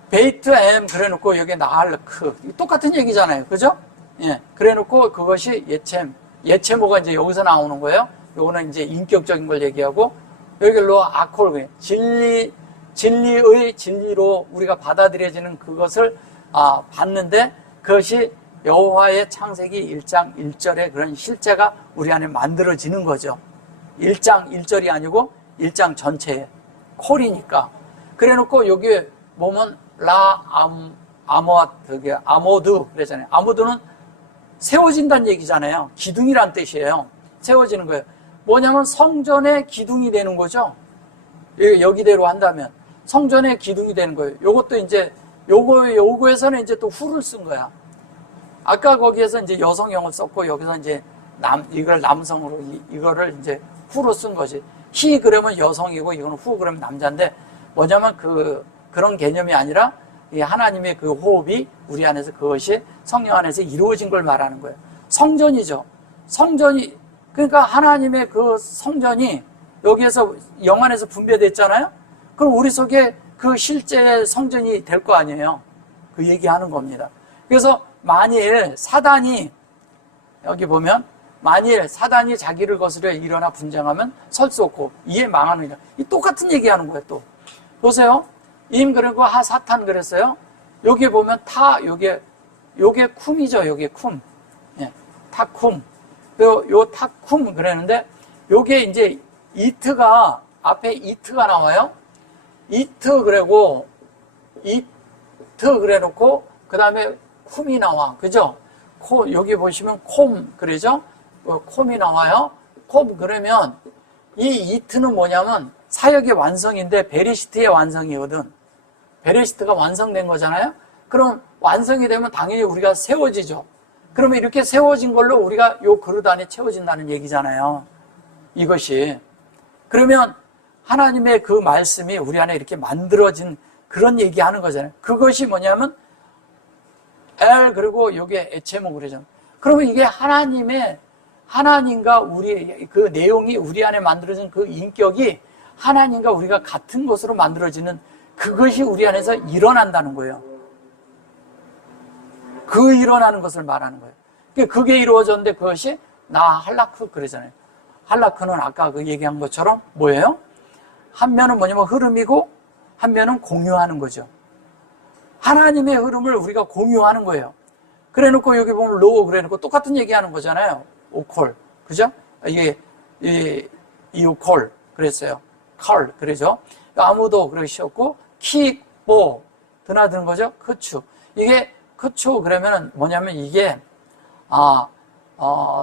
베이트 M 그래놓고 여기 나할크 똑같은 얘기잖아요. 그죠? 예. 그래놓고 그것이 예체모가 이제 여기서 나오는 거예요. 요거는 이제 인격적인 걸 얘기하고 여기로 아콜 진리의 진리로 우리가 받아들여지는 그것을 받는데 그것이 여호와의 창세기 1장 1절의 그런 실제가 우리 안에 만들어지는 거죠. 1장 1절이 아니고 1장 전체에 콜이니까. 그래놓고 여기 보면 아모드 그러잖아요. 아모드는 세워진다는 얘기잖아요. 기둥이란 뜻이에요. 세워지는 거예요. 뭐냐면 성전의 기둥이 되는 거죠. 여기대로 한다면 성전의 기둥이 되는 거예요. 요것도 이제 요거에서는 이제 또 후를 쓴 거야. 아까 거기에서 이제 여성형을 썼고 여기서 이제 이걸 남성으로 이거를 이제 후로 쓴 거지. 히 그러면 여성이고 이거는 후 그러면 남자인데 뭐냐면 그런 개념이 아니라 이 하나님의 그 호흡이 우리 안에서 그것이 성령 안에서 이루어진 걸 말하는 거예요. 성전이죠. 성전이 그러니까 하나님의 그 성전이 여기에서 영안에서 분배됐잖아요. 그럼 우리 속에 그 실제의 성전이 될 거 아니에요. 그 얘기하는 겁니다. 그래서 만일 사단이 여기 보면 만일 사단이 자기를 거스려 일어나 분쟁하면 설 수 없고 이에 망하느니라. 이 똑같은 얘기하는 거예요. 또 보세요. 그리고 사탄 그랬어요. 여기 보면 요게 쿰이죠. 요게 쿰. 예, 타쿰. 요 타쿰 그랬는데 요게 이제 이트가 앞에 이트가 나와요. 이트 그래고 이트 그래놓고 그 다음에 쿰이 나와. 그죠? 여기 보시면 콤 그러죠? 콤이 나와요. 콤 그러면 이 이트는 뭐냐면 사역의 완성인데 베레시트의 완성이거든. 베레시트가 완성된 거잖아요. 그럼 완성이 되면 당연히 우리가 세워지죠. 그러면 이렇게 세워진 걸로 우리가 요 그릇 안에 채워진다는 얘기잖아요. 이것이. 그러면 하나님의 그 말씀이 우리 안에 이렇게 만들어진 그런 얘기하는 거잖아요. 그것이 뭐냐면 그리고 요게 에체모 그러잖아요. 그러면 이게 하나님과 우리 그 내용이 우리 안에 만들어진 그 인격이 하나님과 우리가 같은 것으로 만들어지는 그것이 우리 안에서 일어난다는 거예요. 그 일어나는 것을 말하는 거예요. 그게 이루어졌는데 그것이 할라크 그러잖아요. 할라크는 아까 그 얘기한 것처럼 뭐예요? 한 면은 뭐냐면 흐름이고 한 면은 공유하는 거죠. 하나님의 흐름을 우리가 공유하는 거예요. 그래 놓고 여기 보면 로우 그래 놓고 똑같은 얘기하는 거잖아요. 오콜. 그죠? 이게 이오콜 그랬어요. 컬 그러죠. 아무도 그러셨고 킥보 드나드는 거죠. 크추. 이게 크추 그러면은 뭐냐면 이게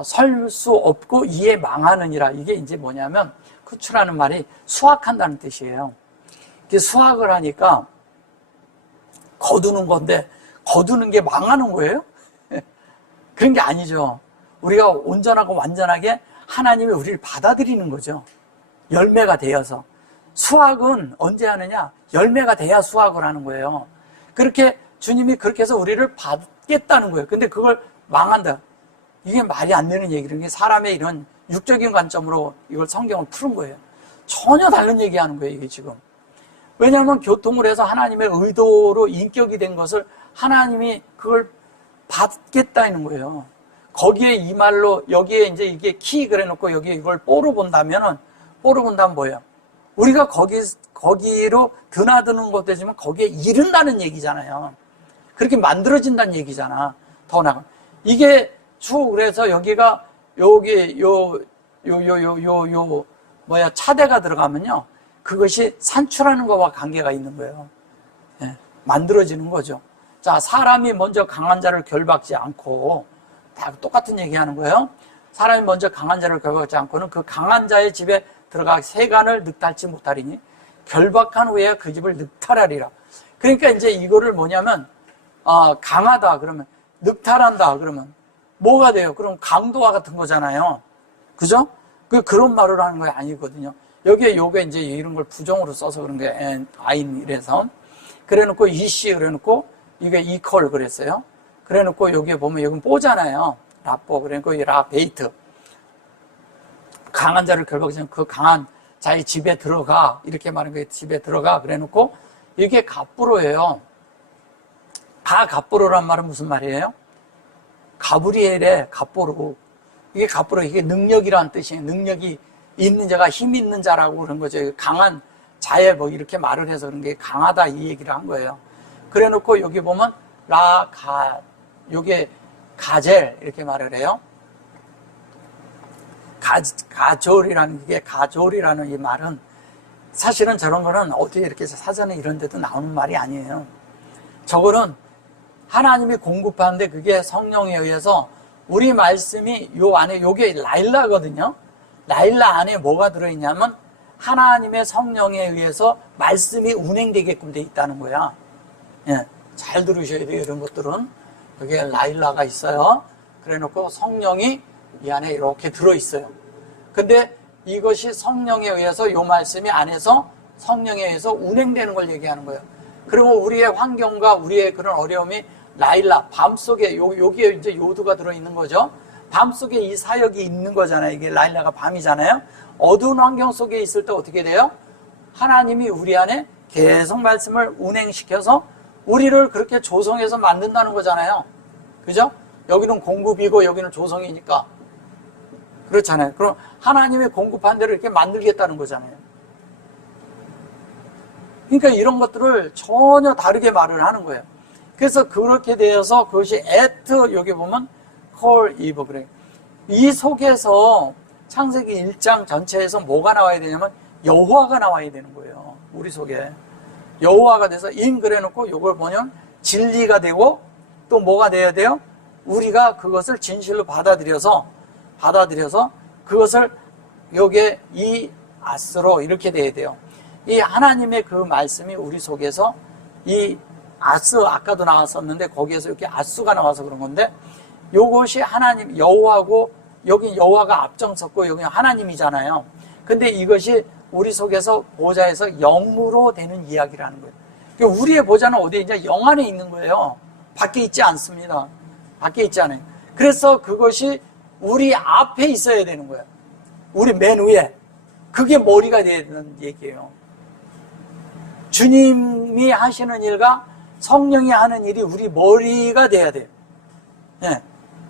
설 수 없고 이에 망하느니라. 이게 이제 뭐냐면 쿠추라는 말이 수확한다는 뜻이에요. 수확을 하니까 거두는 건데 거두는 게 망하는 거예요? 그런 게 아니죠. 우리가 온전하고 완전하게 하나님이 우리를 받아들이는 거죠. 열매가 되어서. 수확은 언제 하느냐? 열매가 돼야 수확을 하는 거예요. 그렇게 주님이 그렇게 해서 우리를 받겠다는 거예요. 근데 그걸 망한다. 이게 말이 안 되는 얘기를, 이게 사람의 이런 육적인 관점으로 이걸 성경을 푸는 거예요. 전혀 다른 얘기하는 거예요, 이게 지금. 왜냐하면 교통을 해서 하나님의 의도로 인격이 된 것을 하나님이 그걸 받겠다는 거예요. 거기에 이 말로, 여기에 이제 이게 키 그래 놓고 여기에 이걸 뽀로 본다면 뭐예요? 우리가 거기로 드나드는 것도 되지만 거기에 이른다는 얘기잖아요. 그렇게 만들어진다는 얘기잖아. 더 나가. 이게 그래서 여기가 차대가 들어가면요. 그것이 산출하는 것과 관계가 있는 거예요. 예, 만들어지는 거죠. 자, 사람이 먼저 강한 자를 결박지 않고, 다 똑같은 얘기 하는 거예요. 사람이 먼저 강한 자를 결박지 않고는 그 강한 자의 집에 들어가 세간을 늑탈지 못하리니 결박한 후에야 그 집을 늑탈하리라. 그러니까 이제 이거를 뭐냐면, 강하다 그러면, 늑탈한다 그러면 뭐가 돼요? 그럼 강도와 같은 거잖아요. 그죠? 그런 말을 하는 거 아니거든요. 여기에 요게 이제 이런 걸 부정으로 써서 그런 게 아인 이래서. 그래 놓고 이씨 그래 놓고 이게 이퀄 그랬어요. 그래 놓고 여기에 보면 여기는 뽀잖아요. 라뽀. 그래 놓고 이 라베이트. 강한 자를 결박하면 그 강한 자의 집에 들어가. 이렇게 말하는 거예요. 집에 들어가. 그래 놓고 이게 갑부로예요. 갑부로란 말은 무슨 말이에요? 가브리엘의 갑부로. 이게 갑부로, 이게 능력이라는 뜻이에요. 능력이 있는 자가 힘 있는 자라고 그런 거죠. 강한 자에 뭐 이렇게 말을 해서 그런 게 강하다 이 얘기를 한 거예요. 그래 놓고 여기 보면 요게 가젤 이렇게 말을 해요. 가졸이라는 이 말은 사실은 저런 거는 어디 이렇게 사전에 이런 데도 나오는 말이 아니에요. 저거는 하나님이 공급하는데 그게 성령에 의해서 우리 말씀이 요 안에 요게 라일라거든요. 라일라 안에 뭐가 들어있냐면 하나님의 성령에 의해서 말씀이 운행되게끔 돼 있다는 거야. 예, 잘 들으셔야 돼요. 이런 것들은. 그게 라일라가 있어요. 그래 놓고 성령이 이 안에 이렇게 들어있어요. 근데 이것이 성령에 의해서 요 말씀이 안에서 성령에 의해서 운행되는 걸 얘기하는 거예요. 그리고 우리의 환경과 우리의 그런 어려움이 라일라, 밤속에 여기에 이제 요두가 들어있는 거죠. 밤속에 이 사역이 있는 거잖아요. 이게 라일라가 밤이잖아요. 어두운 환경 속에 있을 때 어떻게 돼요? 하나님이 우리 안에 계속 말씀을 운행시켜서 우리를 그렇게 조성해서 만든다는 거잖아요. 그죠? 여기는 공급이고 여기는 조성이니까. 그렇잖아요. 그럼 하나님이 공급한 대로 이렇게 만들겠다는 거잖아요. 그러니까 이런 것들을 전혀 다르게 말을 하는 거예요. 그래서 그렇게 되어서 그것이 여기 보면 콜 이브 그래. 이 속에서 창세기 1장 전체에서 뭐가 나와야 되냐면 여호와가 나와야 되는 거예요. 우리 속에 여호와가 돼서 그래 놓고 요걸 보면 진리가 되고 또 뭐가 돼야 돼요? 우리가 그것을 진실로 받아들여서 그것을 여기에 이 아스로 이렇게 돼야 돼요. 이 하나님의 그 말씀이 우리 속에서 이 아스 아까도 나왔었는데 거기에서 이렇게 아수가 나와서 그런 건데 요것이 하나님 여호와고 여기 여호와가 앞장섰고 여기 하나님이잖아요. 근데 이것이 우리 속에서 보좌에서 영으로 되는 이야기라는 거예요. 그러니까 우리의 보좌는 어디에 있냐? 영 안에 있는 거예요. 밖에 있지 않습니다. 밖에 있지 않아요. 그래서 그것이 우리 앞에 있어야 되는 거예요. 우리 맨 위에. 그게 머리가 되는 얘기예요. 주님이 하시는 일과 성령이 하는 일이 우리 머리가 돼야 돼요. 예.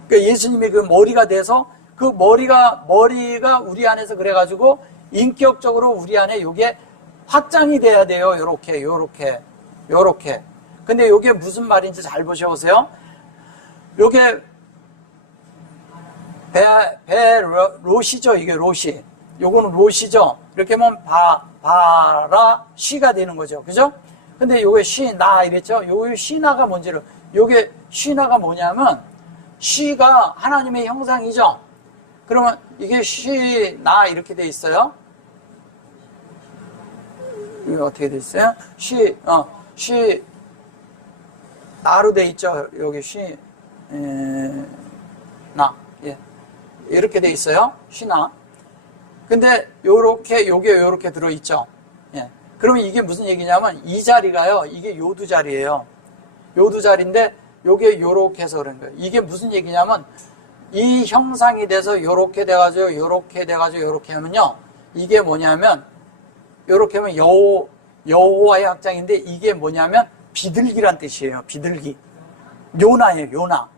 그러니까 예수님이 그 머리가 돼서 그 머리가 우리 안에서 그래가지고 인격적으로 우리 안에 요게 확장이 돼야 돼요. 요렇게. 근데 요게 무슨 말인지 잘 보셔보세요. 요게 로시죠. 이게 로시. 요거는 로시죠. 이렇게 하면 바라 쉬가 되는 거죠. 그죠? 근데 요게 쉬나 이랬죠? 요게 쉬나가 뭔지를, 요게 쉬나가 뭐냐면, 쉬가 하나님의 형상이죠? 그러면 이게 쉬나 이렇게 돼 있어요. 이거 어떻게 돼 있어요? 쉬, 나로 돼 있죠. 여기 나. 예. 이렇게 돼 있어요. 쉬나. 근데 요게 들어있죠. 예. 그러면 이게 무슨 얘기냐면 이 자리가요. 이게 요두 자리예요. 요두 자리인데 요게 요렇게 해서 그런 거예요. 이게 무슨 얘기냐면 이 형상이 돼서 요렇게 돼가지고 요렇게 하면요. 이게 뭐냐면 요렇게 하면 여호와의 확장인데 이게 뭐냐면 비둘기란 뜻이에요. 비둘기. 요나예요. 요나.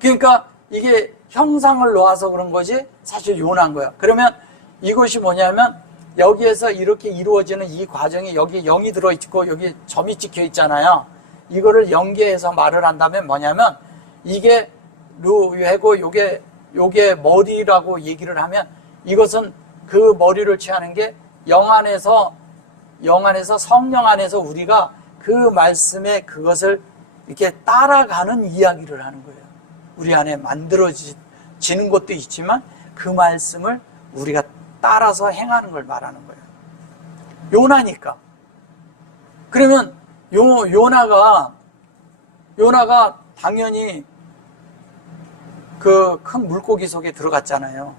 그러니까 이게 형상을 놓아서 그런 거지 사실 요나인 거야. 그러면 이것이 뭐냐면 여기에서 이렇게 이루어지는 이 과정이 여기 0이 들어있고 여기 점이 찍혀 있잖아요. 이거를 연계해서 말을 한다면 뭐냐면 이게 루하고 요게 머리라고 얘기를 하면 이것은 그 머리를 취하는 게 영 안에서 성령 안에서 우리가 그 말씀에 그것을 이렇게 따라가는 이야기를 하는 거예요. 우리 안에 만들어지는 것도 있지만 그 말씀을 우리가 따라서 행하는 걸 말하는 거예요. 요나니까. 그러면 요나가 당연히 그 큰 물고기 속에 들어갔잖아요.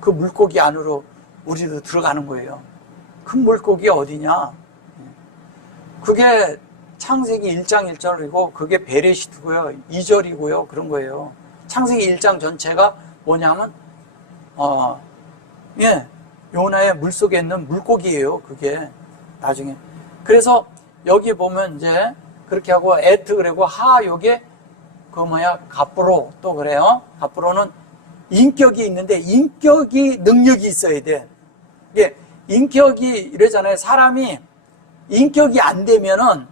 그 물고기 안으로 우리도 들어가는 거예요. 큰 물고기가 어디냐? 그게 창세기 1장 1절이고 그게 베레시트고요. 2절이고요. 그런 거예요. 창세기 1장 전체가 뭐냐면 요나의 물속에 있는 물고기예요. 그게 나중에. 그래서 여기 보면 이제 그렇게 하고 에트 그리고 요게 갑부로 또 그래요. 갑부로는 인격이 있는데 인격이 능력이 있어야 돼. 이게 인격이 이러잖아요. 사람이 인격이 안 되면은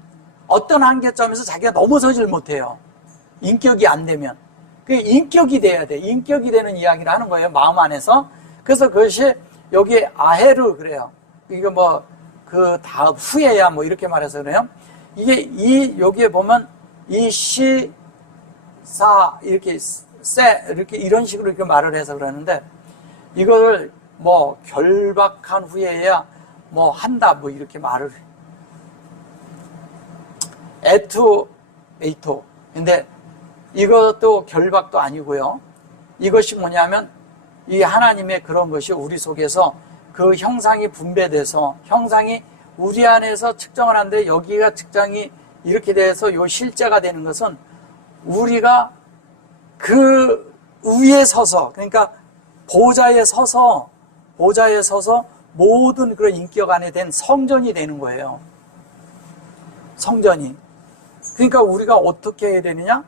어떤 한계점에서 자기가 넘어서질 못해요. 인격이 안 되면. 그 인격이 돼야 돼. 인격이 되는 이야기를 하는 거예요. 마음 안에서. 그래서 그것이 여기 아헤르 그래요. 이거 그 다음 후에야 이렇게 말해서 그래요. 이게 여기에 보면 이렇게 이렇게 이런 식으로 이렇게 말을 해서 그러는데 이걸 결박한 후에야 한다 이렇게 말을 에이토. 근데 이것도 결박도 아니고요. 이것이 뭐냐면 이 하나님의 그런 것이 우리 속에서 그 형상이 분배돼서 형상이 우리 안에서 측정을 하는데 여기가 측정이 이렇게 돼서 요 실제가 되는 것은 우리가 그 위에 서서 그러니까 보좌에 서서 모든 그런 인격 안에 된 성전이 되는 거예요. 성전이. 그러니까 우리가 어떻게 해야 되느냐?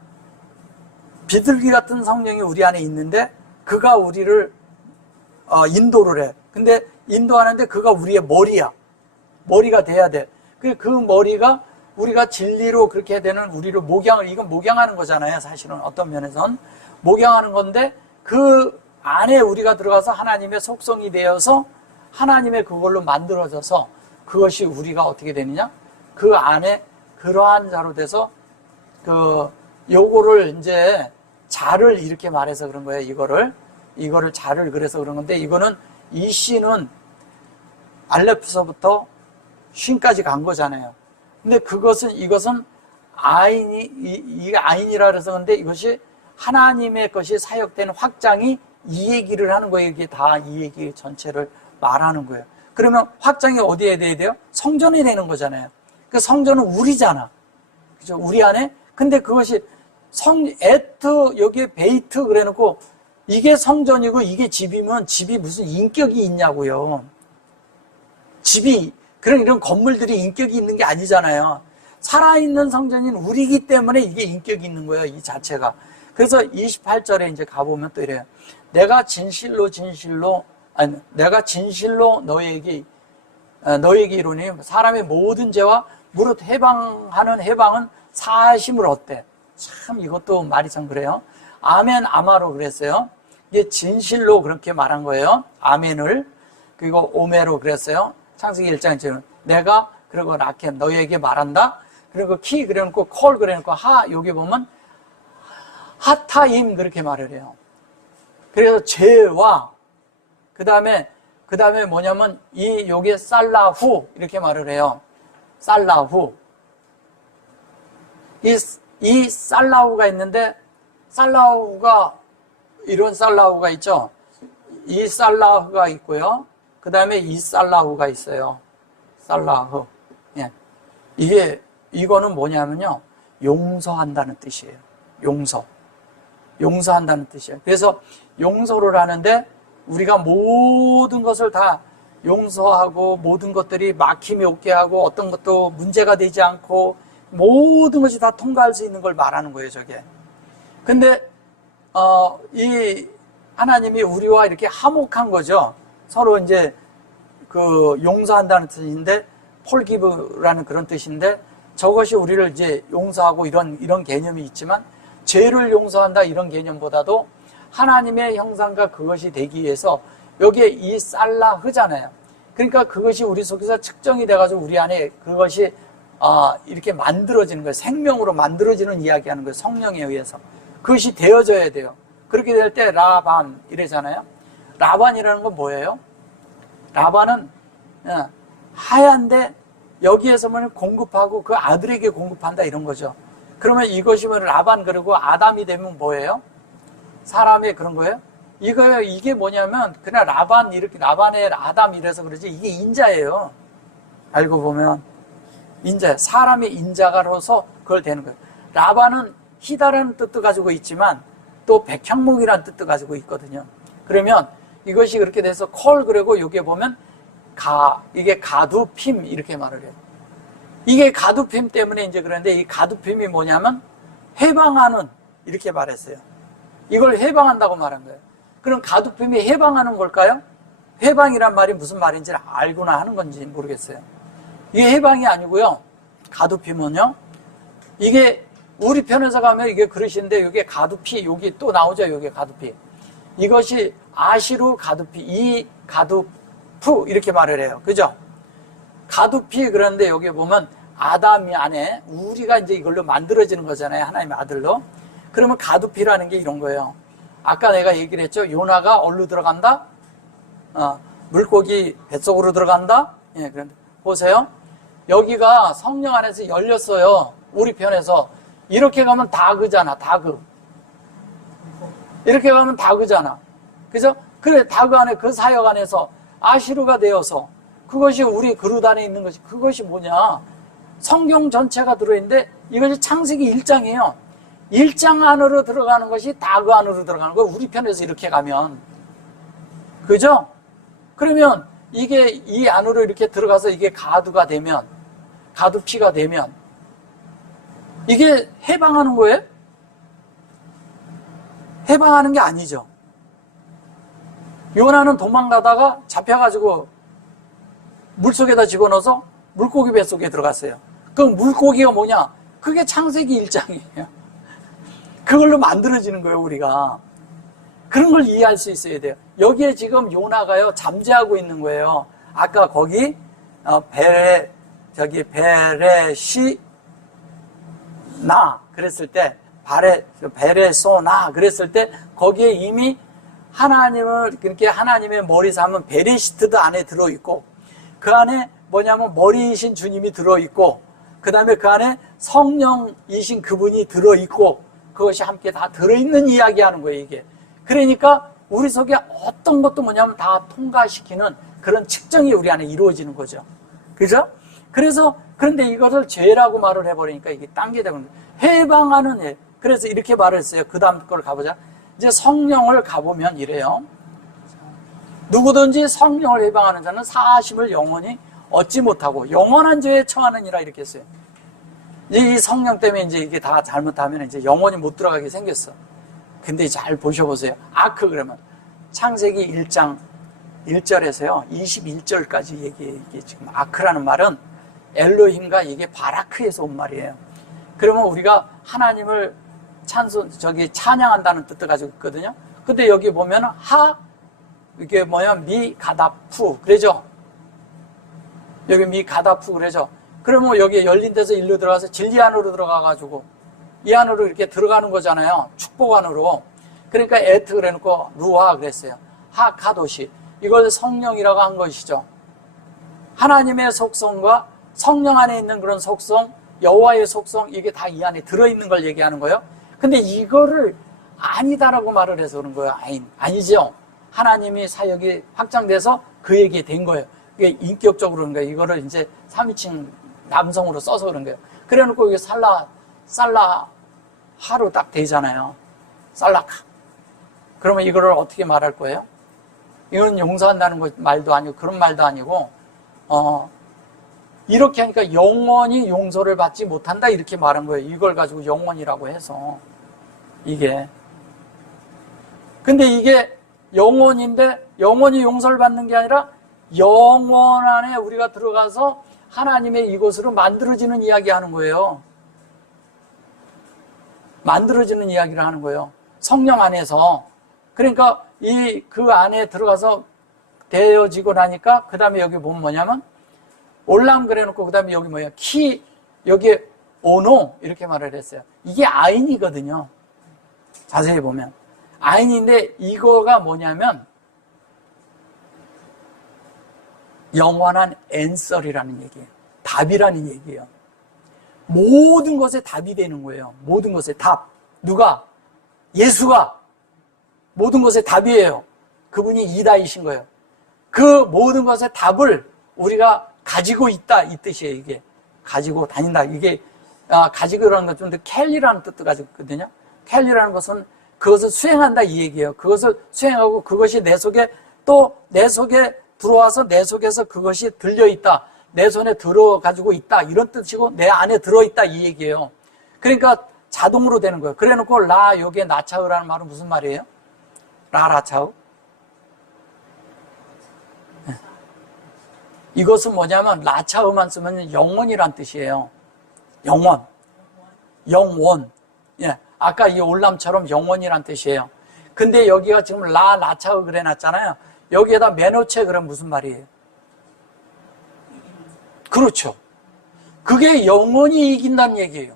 비둘기 같은 성령이 우리 안에 있는데 그가 우리를 인도를 해. 근데 인도하는데 그가 우리의 머리가 돼야 돼. 그 머리가 우리가 진리로 그렇게 해야 되는 우리를 이건 목양하는 거잖아요. 사실은 어떤 면에선 목양하는 건데 그 안에 우리가 들어가서 하나님의 속성이 되어서 하나님의 그걸로 만들어져서 그것이 우리가 어떻게 되느냐? 그 안에 그러한 자로 돼서 요거를 이제 자를 이렇게 말해서 그런 거예요. 이거를 자를 그래서 그런 건데 이거는 이 씨는 알레프서부터 쉰까지 간 거잖아요. 근데 이것은 이게 아인이라 그래서 근데 이것이 하나님의 것이 사역된 확장이 이 얘기를 하는 거예요. 이게 다 이 얘기 전체를 말하는 거예요. 그러면 확장이 어디에 돼야 돼요? 성전이 되는 거잖아요. 그 성전은 우리잖아. 그죠? 우리 안에. 근데 그것이 여기에 베이트 그래 놓고 이게 성전이고 이게 집이면 집이 무슨 인격이 있냐고요. 이런 건물들이 인격이 있는 게 아니잖아요. 살아있는 성전인 우리이기 때문에 이게 인격이 있는 거예요. 이 자체가. 그래서 28절에 이제 가보면 또 이래요. 내가 진실로 너에게 이르노니 사람의 모든 죄와 무릇 해방하는 해방은 사심을 얻대. 참 이것도 말이 참 그래요. 아멘 아마로 그랬어요. 이게 진실로 그렇게 말한 거예요. 아멘을. 그리고 오메로 그랬어요. 창세기 1장에는 내가 그리고 라켄 너에게 말한다. 그리고 키 그래놓고 콜 그래놓고 여기 보면 하타임 그렇게 말을 해요. 그래서 죄와 그 다음에 그 다음에 뭐냐면 요게 살라후 이렇게 말을 해요. 살라후. 이 살라후가 있는데 살라후가 이런 살라후가 있죠. 이 살라후가 있고요. 그 다음에 이 살라후가 있어요. 살라후. 예. 이거는 뭐냐면요. 용서한다는 뜻이에요. 용서한다는 뜻이에요. 그래서 용서를 하는데 우리가 모든 것을 다 용서하고 모든 것들이 막힘이 없게 하고 어떤 것도 문제가 되지 않고 모든 것이 다 통과할 수 있는 걸 말하는 거예요, 저게. 근데, 이 하나님이 우리와 이렇게 화목한 거죠. 서로 이제 그 용서한다는 뜻인데, 폴기브라는 그런 뜻인데, 저것이 우리를 이제 용서하고 이런 개념이 있지만, 죄를 용서한다 이런 개념보다도 하나님의 형상과 그것이 되기 위해서 여기에 이 살라흐잖아요. 그러니까 그것이 우리 속에서 측정이 돼가지고 우리 안에 그것이 이렇게 만들어지는 거예요. 생명으로 만들어지는 이야기하는 거예요. 성령에 의해서. 그것이 되어져야 돼요. 그렇게 될 때 라반 이래잖아요. 라반이라는 건 뭐예요? 라반은 하얀데 여기에서 뭐 공급하고 그 아들에게 공급한다 이런 거죠. 그러면 이것이 뭐 라반 그리고 아담이 되면 뭐예요? 사람의 그런 거예요? 이게 뭐냐면 그냥 라반 이렇게 라반의 아담 이래서 그러지 이게 인자예요. 알고 보면 인자, 사람의 인자가로서 그걸 되는 거예요. 라반은 희다라는 뜻도 가지고 있지만 또 백향목이라는 뜻도 가지고 있거든요. 그러면 이것이 그렇게 돼서 콜 그리고 여기에 보면 이게 가두핌 이렇게 말을 해요. 이게 가두핌 때문에 이제 그런데 이 가두핌이 뭐냐면 해방하는 이렇게 말했어요. 이걸 해방한다고 말한 거예요. 그럼 가두핌이 해방하는 걸까요? 해방이란 말이 무슨 말인지 알고나 하는 건지 모르겠어요. 이게 해방이 아니고요. 가두핌은요. 이게 우리 편에서 가면 이게 그릇인데 이게 가두피 여기 또 나오죠. 이게 가두피. 이것이 아시루 가두피 이 가두푸 이렇게 말을 해요. 그죠? 가두피 그런데 여기 보면 아담이 안에 우리가 이제 이걸로 만들어지는 거잖아요. 하나님의 아들로. 그러면 가두피라는 게 이런 거예요. 아까 내가 얘기를 했죠. 요나가 어디로 들어간다? 물고기 뱃속으로 들어간다? 예, 그런데 보세요. 여기가 성령 안에서 열렸어요. 우리 편에서. 이렇게 가면 다그잖아, 다그. 이렇게 가면 다그잖아. 그죠? 그래, 다그 안에 그 사역 안에서 아시루가 되어서 그것이 우리 그릇 안에 있는 것이 그것이 뭐냐? 성경 전체가 들어있는데 이것이 창세기 1장이에요. 1장 안으로 들어가는 것이 다그 안으로 들어가는 거예요. 우리 편에서 이렇게 가면. 그죠? 그러면 이게 이 안으로 이렇게 들어가서 이게 가두가 되면, 가두피가 되면, 이게 해방하는 거예요? 해방하는 게 아니죠. 요나는 도망가다가 잡혀가지고 물속에다 집어넣어서 물고기 뱃속에 들어갔어요. 그럼 물고기가 뭐냐? 그게 창세기 1장이에요. 그걸로 만들어지는 거예요, 우리가. 그런 걸 이해할 수 있어야 돼요. 여기에 지금 요나가요, 잠재하고 있는 거예요. 아까 거기, 베레시, 나, 그랬을 때, 베레소나, 그랬을 때, 거기에 이미 하나님을, 그렇게 하나님의 머리 삼은 베레시트도 안에 들어있고, 그 안에 뭐냐면 머리이신 주님이 들어있고, 그 다음에 그 안에 성령이신 그분이 들어있고, 그것이 함께 다 들어있는 이야기 하는 거예요, 이게. 그러니까 우리 속에 어떤 것도 뭐냐면 다 통과시키는 그런 측정이 우리 안에 이루어지는 거죠. 그죠? 그래서, 그런데 이것을 죄라고 말을 해버리니까 이게 딴 게 되는 거예요. 해방하는 애. 그래서 이렇게 말을 했어요. 그 다음 걸 가보자. 이제 성령을 가보면 이래요. 누구든지 성령을 해방하는 자는 사하심을 영원히 얻지 못하고 영원한 죄에 처하느니라 이렇게 했어요. 이 성령 때문에 이제 이게 다 잘못하면 이제 영원히 못 들어가게 생겼어. 근데 잘 보셔보세요. 아크 그러면 창세기 1장 1절에서요 21절까지 이게 지금 아크라는 말은 엘로힘과 이게 바라크에서 온 말이에요. 그러면 우리가 하나님을 찬양한다는 뜻을 가지고 있거든요. 근데 여기 보면 이게 뭐야 미가다푸 그러죠. 여기 미가다푸 그러죠. 그러면 여기 열린 데서 일로 들어가서 진리 안으로 들어가가지고 이 안으로 이렇게 들어가는 거잖아요. 축복 안으로. 그러니까 에트 그래놓고 루하 그랬어요. 하카도시. 이걸 성령이라고 한 것이죠. 하나님의 속성과 성령 안에 있는 그런 속성, 여호와의 속성, 이게 다 이 안에 들어있는 걸 얘기하는 거예요. 근데 이거를 아니다라고 말을 해서 그런 거예요. 아니죠. 하나님이 사역이 확장돼서 그 얘기 된 거예요. 이게 인격적으로 그런 거예요. 이거를 이제 3위칭 남성으로 써서 그런 거예요. 그래 놓고 이게 살라하로 딱 되잖아요. 살라카. 그러면 이거를 어떻게 말할 거예요? 이건 용서한다는 말도 아니고 그런 말도 아니고 이렇게 하니까 영원히 용서를 받지 못한다 이렇게 말한 거예요. 이걸 가지고 영원이라고 해서 이게 근데 이게 영원인데 영원히 용서를 받는 게 아니라 영원 안에 우리가 들어가서 하나님의 이곳으로 만들어지는 이야기 하는 거예요. 만들어지는 이야기를 하는 거예요. 성령 안에서. 그러니까 그 안에 들어가서 되어지고 나니까 그 다음에 여기 보면 뭐냐면 올람 그래놓고 그 다음에 여기 뭐야 여기에 오노 이렇게 말을 했어요. 이게 아인이거든요. 자세히 보면 아인인데 이거가 뭐냐면 영원한 앤서리라는 얘기예요. 답이라는 얘기예요. 모든 것에 답이 되는 거예요. 모든 것에 답. 누가? 예수가 모든 것에 답이에요. 그분이 이다이신 거예요. 그 모든 것의 답을 우리가 가지고 있다 이 뜻이에요. 이게 가지고 다닌다. 이게 가지고라는 건 좀 더 캘리라는 뜻도 가지고 있거든요. 캘리라는 것은 그것을 수행한다 이 얘기예요. 그것을 수행하고 그것이 내 속에 또 내 속에 들어와서 내 속에서 그것이 들려있다. 내 손에 들어가지고 있다. 이런 뜻이고 내 안에 들어있다 이 얘기예요. 그러니까 자동으로 되는 거예요. 그래 놓고 여기에 나차우라는 말은 무슨 말이에요? 라차우? 이것은 뭐냐면 라차우만 쓰면 영원이란 뜻이에요. 영원. 예. 아까 이 올람처럼 영원이란 뜻이에요. 근데 여기가 지금 라차우 그래 놨잖아요. 여기에다 메노체 그럼 무슨 말이에요? 그렇죠. 그게 영원히 이긴다는 얘기예요.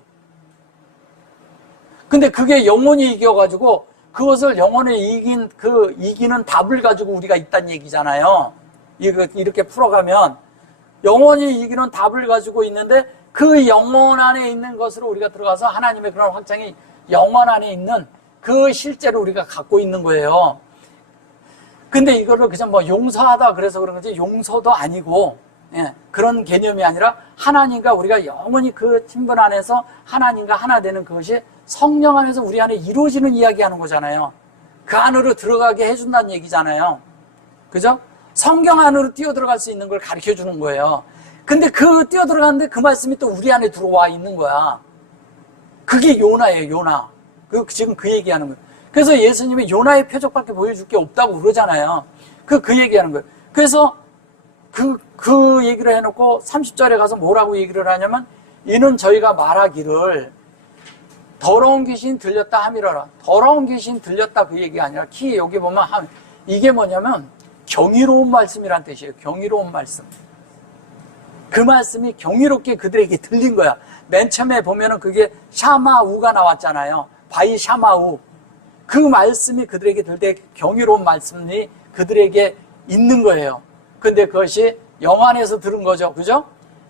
근데 그게 영원히 이겨가지고 그것을 영원히 이기는 답을 가지고 우리가 있다는 얘기잖아요. 이렇게 풀어가면 영원히 이기는 답을 가지고 있는데 그 영원 안에 있는 것으로 우리가 들어가서 하나님의 그런 확장이 영원 안에 있는 그 실제로 우리가 갖고 있는 거예요. 근데 이거를 그냥 용서하다 그래서 그런 거지 용서도 아니고 그런 개념이 아니라 하나님과 우리가 영원히 그 팀분 안에서 하나님과 하나 되는 그것이 성령 안에서 우리 안에 이루어지는 이야기 하는 거잖아요. 그 안으로 들어가게 해준다는 얘기잖아요. 그죠? 성경 안으로 뛰어들어갈 수 있는 걸 가르쳐 주는 거예요. 근데 뛰어들어가는데 그 말씀이 또 우리 안에 들어와 있는 거야. 그게 요나예요, 요나. 지금 그 얘기하는 거예요. 그래서 예수님이 요나의 표적밖에 보여줄 게 없다고 그러잖아요. 그 얘기하는 거예요. 그래서 그 얘기를 해놓고 30절에 가서 뭐라고 얘기를 하냐면 이는 저희가 말하기를 더러운 귀신 들렸다 함이라라. 더러운 귀신 들렸다 그 얘기가 아니라 여기 보면 이게 뭐냐면 경이로운 말씀이란 뜻이에요. 경이로운 말씀. 그 말씀이 경이롭게 그들에게 들린 거야. 맨 처음에 보면은 그게 샤마우가 나왔잖아요. 바이 샤마우. 그 말씀이 그들에게 들 때 경이로운 말씀이 그들에게 있는 거예요. 근데 그것이 영안에서 들은 거죠. 그죠?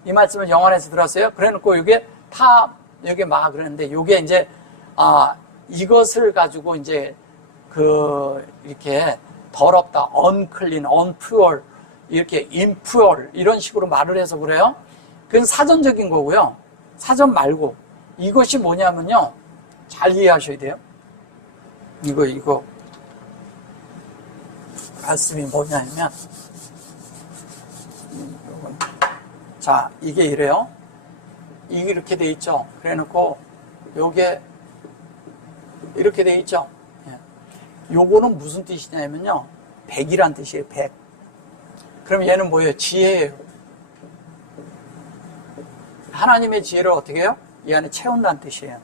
이 말씀을 영안에서 들었어요. 그래 놓고 여기 막 그러는데 요게 이제, 이것을 가지고 이제 이렇게 더럽다, unclean, unpure, 이렇게 impure, 이런 식으로 말을 해서 그래요. 그건 사전적인 거고요. 사전 말고. 이것이 뭐냐면요. 잘 이해하셔야 돼요. 이거. 말씀이 뭐냐면, 자, 이게 이래요. 이게 이렇게 돼 있죠. 그래 놓고, 요게, 이렇게 돼 있죠. 요거는 무슨 뜻이냐면요. 백이란 뜻이에요, 백. 그럼 얘는 뭐예요? 지혜예요. 하나님의 지혜를 어떻게 해요? 이 안에 채운다는 뜻이에요.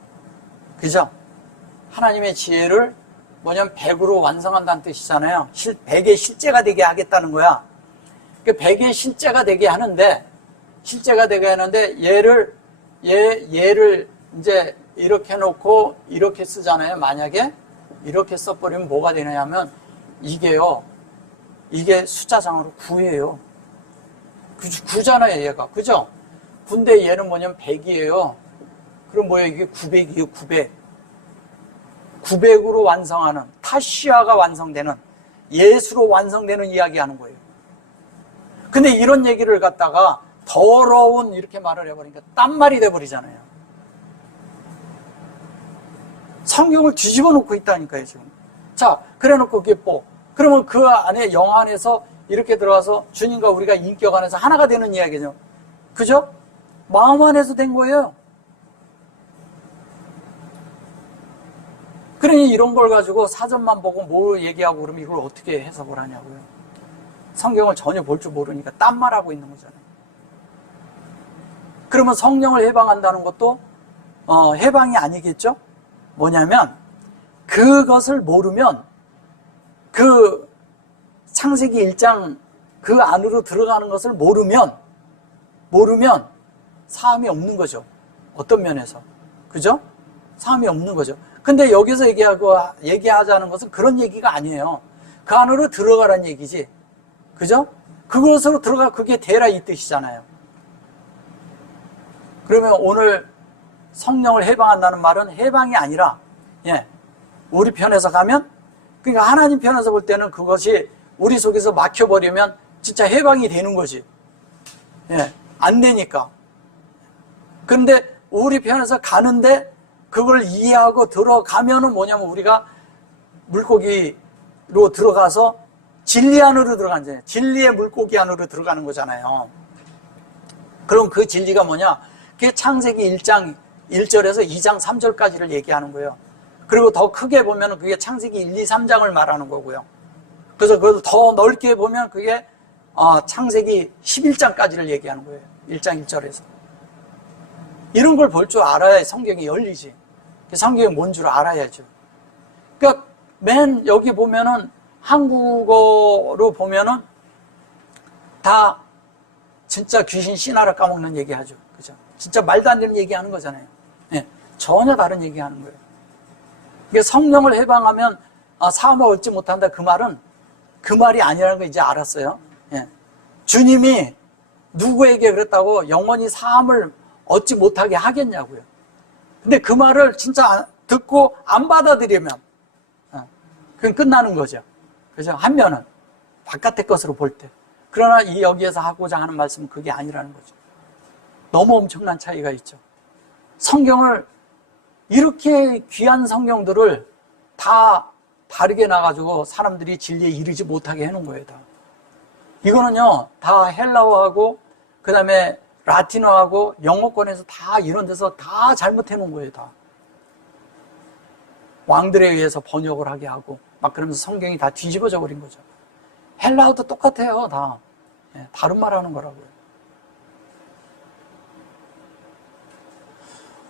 그죠? 하나님의 지혜를 뭐냐면 백으로 완성한다는 뜻이잖아요. 백의 실제가 되게 하겠다는 거야. 그 백의 실제가 되게 하는데 얘를 이제 이렇게 놓고 이렇게 쓰잖아요. 만약에 이렇게 써버리면 뭐가 되느냐면 이게요. 이게 숫자상으로 9예요. 9잖아요, 얘가. 그죠? 근데 얘는 뭐냐면 100이에요. 그럼 뭐예요? 이게 900이에요, 900. 900으로 완성하는, 타시아가 완성되는, 예수로 완성되는 이야기 하는 거예요. 근데 이런 얘기를 갖다가 더러운 이렇게 말을 해버리니까 딴말이 돼버리잖아요. 성경을 뒤집어 놓고 있다니까요, 지금. 자, 그래 놓고 그게 그러면 그 안에 영 안에서 이렇게 들어가서 주님과 우리가 인격 안에서 하나가 되는 이야기죠. 그죠? 마음 안에서 된 거예요. 그러니 이런 걸 가지고 사전만 보고 뭘 얘기하고 그러면 이걸 어떻게 해석을 하냐고요. 성경을 전혀 볼 줄 모르니까 딴말하고 있는 거잖아요. 그러면 성령을 해방한다는 것도 해방이 아니겠죠? 뭐냐면 그것을 모르면 그 창세기 1장 그 안으로 들어가는 것을 모르면 사함이 없는 거죠. 어떤 면에서. 그죠? 사함이 없는 거죠. 근데 여기서 얘기하자는 것은 그런 얘기가 아니에요. 그 안으로 들어가라는 얘기지. 그죠? 그것으로 들어가 그게 되라 이 뜻이잖아요. 그러면 오늘 성령을 해방한다는 말은 해방이 아니라, 우리 편에서 가면, 그러니까 하나님 편에서 볼 때는 그것이 우리 속에서 막혀버리면 진짜 해방이 되는 거지. 안 되니까. 근데 우리 편에서 가는데 그걸 이해하고 들어가면은 뭐냐면 우리가 물고기로 들어가서 진리 안으로 들어가는 거잖아요. 진리의 물고기 안으로 들어가는 거잖아요. 그럼 그 진리가 뭐냐? 그게 창세기 1장 1절에서 2장 3절까지를 얘기하는 거예요. 그리고 더 크게 보면 그게 창세기 1, 2, 3장을 말하는 거고요. 그래서 그걸 더 넓게 보면 그게 창세기 11장까지를 얘기하는 거예요. 1장 1절에서. 이런 걸 볼 줄 알아야 성경이 열리지. 성경이 뭔 줄 알아야죠. 그러니까 맨 여기 보면은 한국어로 보면은 다 진짜 귀신 씨나라 까먹는 얘기하죠. 그죠? 진짜 말도 안 되는 얘기하는 거잖아요. 전혀 다른 얘기하는 거예요. 그러니까 성령을 해방하면 사함을 얻지 못한다. 그 말은 그 말이 아니라는 거 이제 알았어요. 주님이 누구에게 그랬다고 영원히 사함을 얻지 못하게 하겠냐고요. 근데 그 말을 진짜 듣고 안 받아들이면 그건 끝나는 거죠. 그죠? 한 면은 바깥의 것으로 볼 때. 그러나 이 여기에서 하고자 하는 말씀은 그게 아니라는 거죠. 너무 엄청난 차이가 있죠. 성경을 이렇게 귀한 성경들을 다 다르게 놔가지고 사람들이 진리에 이르지 못하게 해놓은 거예요. 다. 이거는요 다 헬라어하고 그 다음에 라틴어하고 영어권에서 다 이런 데서 다 잘못해놓은 거예요. 다. 왕들에 의해서 번역을 하게 하고 막 그러면서 성경이 다 뒤집어져 버린 거죠. 헬라어도 똑같아요. 다. 다른 말 하는 거라고요.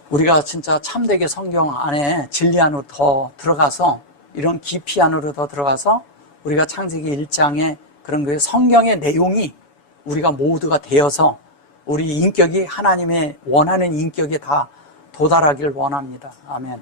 우리가 진짜 참되게 성경 안에 진리 안으로 더 들어가서 이런 깊이 안으로 더 들어가서 우리가 창세기 1장의 그런 그 성경의 내용이 우리가 모두가 되어서 우리 인격이 하나님의 원하는 인격에 다 도달하길 원합니다. 아멘.